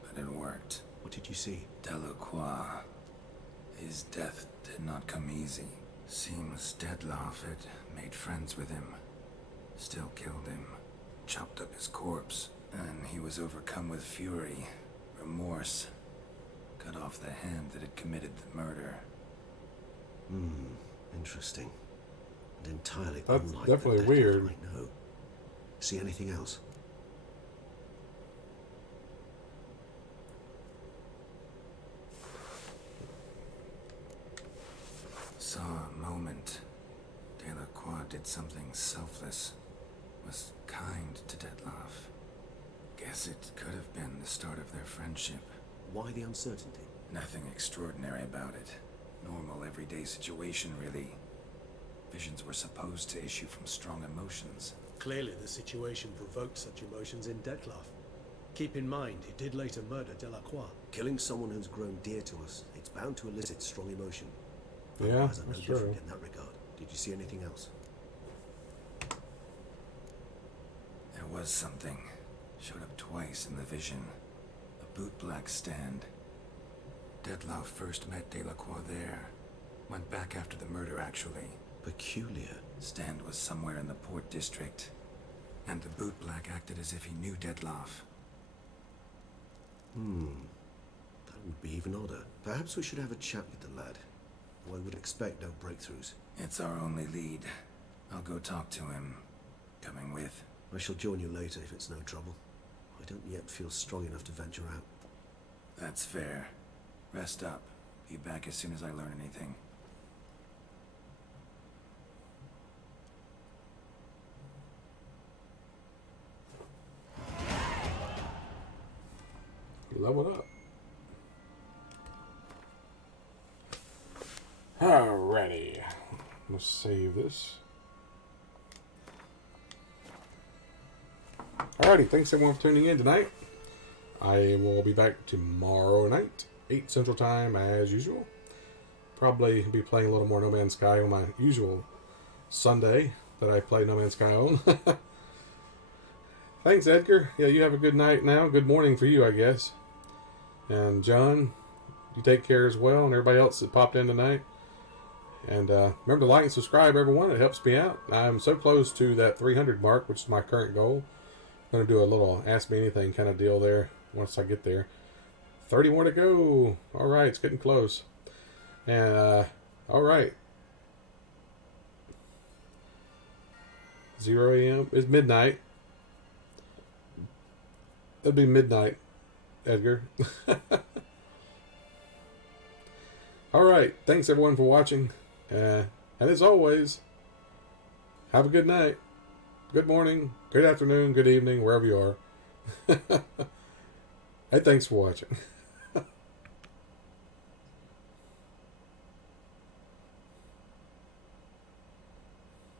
but it worked. What did you see? Delacroix. His death did not come easy. Seems Dettlaff had made friends with him. Still killed him. Chopped up his corpse. And he was overcome with fury, remorse. Cut off the hand that had committed the murder. Interesting. And entirely That's unlike definitely the Dettlaff weird. I know. See anything else? did something selfless, was kind to Detloff. Guess it could have been the start of their friendship. Why the uncertainty? Nothing extraordinary about it. Normal, everyday situation, really. Visions were supposed to issue from strong emotions. Clearly the situation provoked such emotions in Detloff. Keep in mind, he did later murder Delacroix. Killing someone who's grown dear to us, it's bound to elicit strong emotion. Yeah, Vampires are no that's true. different in that regard. Did you see anything else? There was something. Showed up twice in the vision. A bootblack stand. Detloff first met Delacroix there. Went back after the murder, actually. Peculiar. Stand was somewhere in the Port District. And the bootblack acted as if he knew Detloff. That would be even odder. Perhaps we should have a chat with the lad. Though I would expect no breakthroughs. It's our only lead. I'll go talk to him. Coming with. I shall join you later if it's no trouble. I don't yet feel strong enough to venture out. That's fair. Rest up. Be back as soon as I learn anything. Level up. Alrighty. Let's save this. Alrighty, thanks everyone for tuning in tonight. I will be back tomorrow night, 8 Central Time as usual. Probably be playing a little more No Man's Sky on my usual Sunday that I play No Man's Sky on. Thanks, Edgar. Yeah, you have a good night now. Good morning for you, I guess. And John, you take care as well, and everybody else that popped in tonight. And remember to like and subscribe, everyone. It helps me out. I'm so close to that 300 mark, which is my current goal. I'm going to do a little Ask Me Anything kind of deal there once I get there. 30 more to go. All right, it's getting close. And, all right. 0 a.m. It's midnight. It'll be midnight, Edgar. All right. Thanks, everyone, for watching. And as always, have a good night, good morning, good afternoon, good evening, wherever you are. Hey, thanks for watching.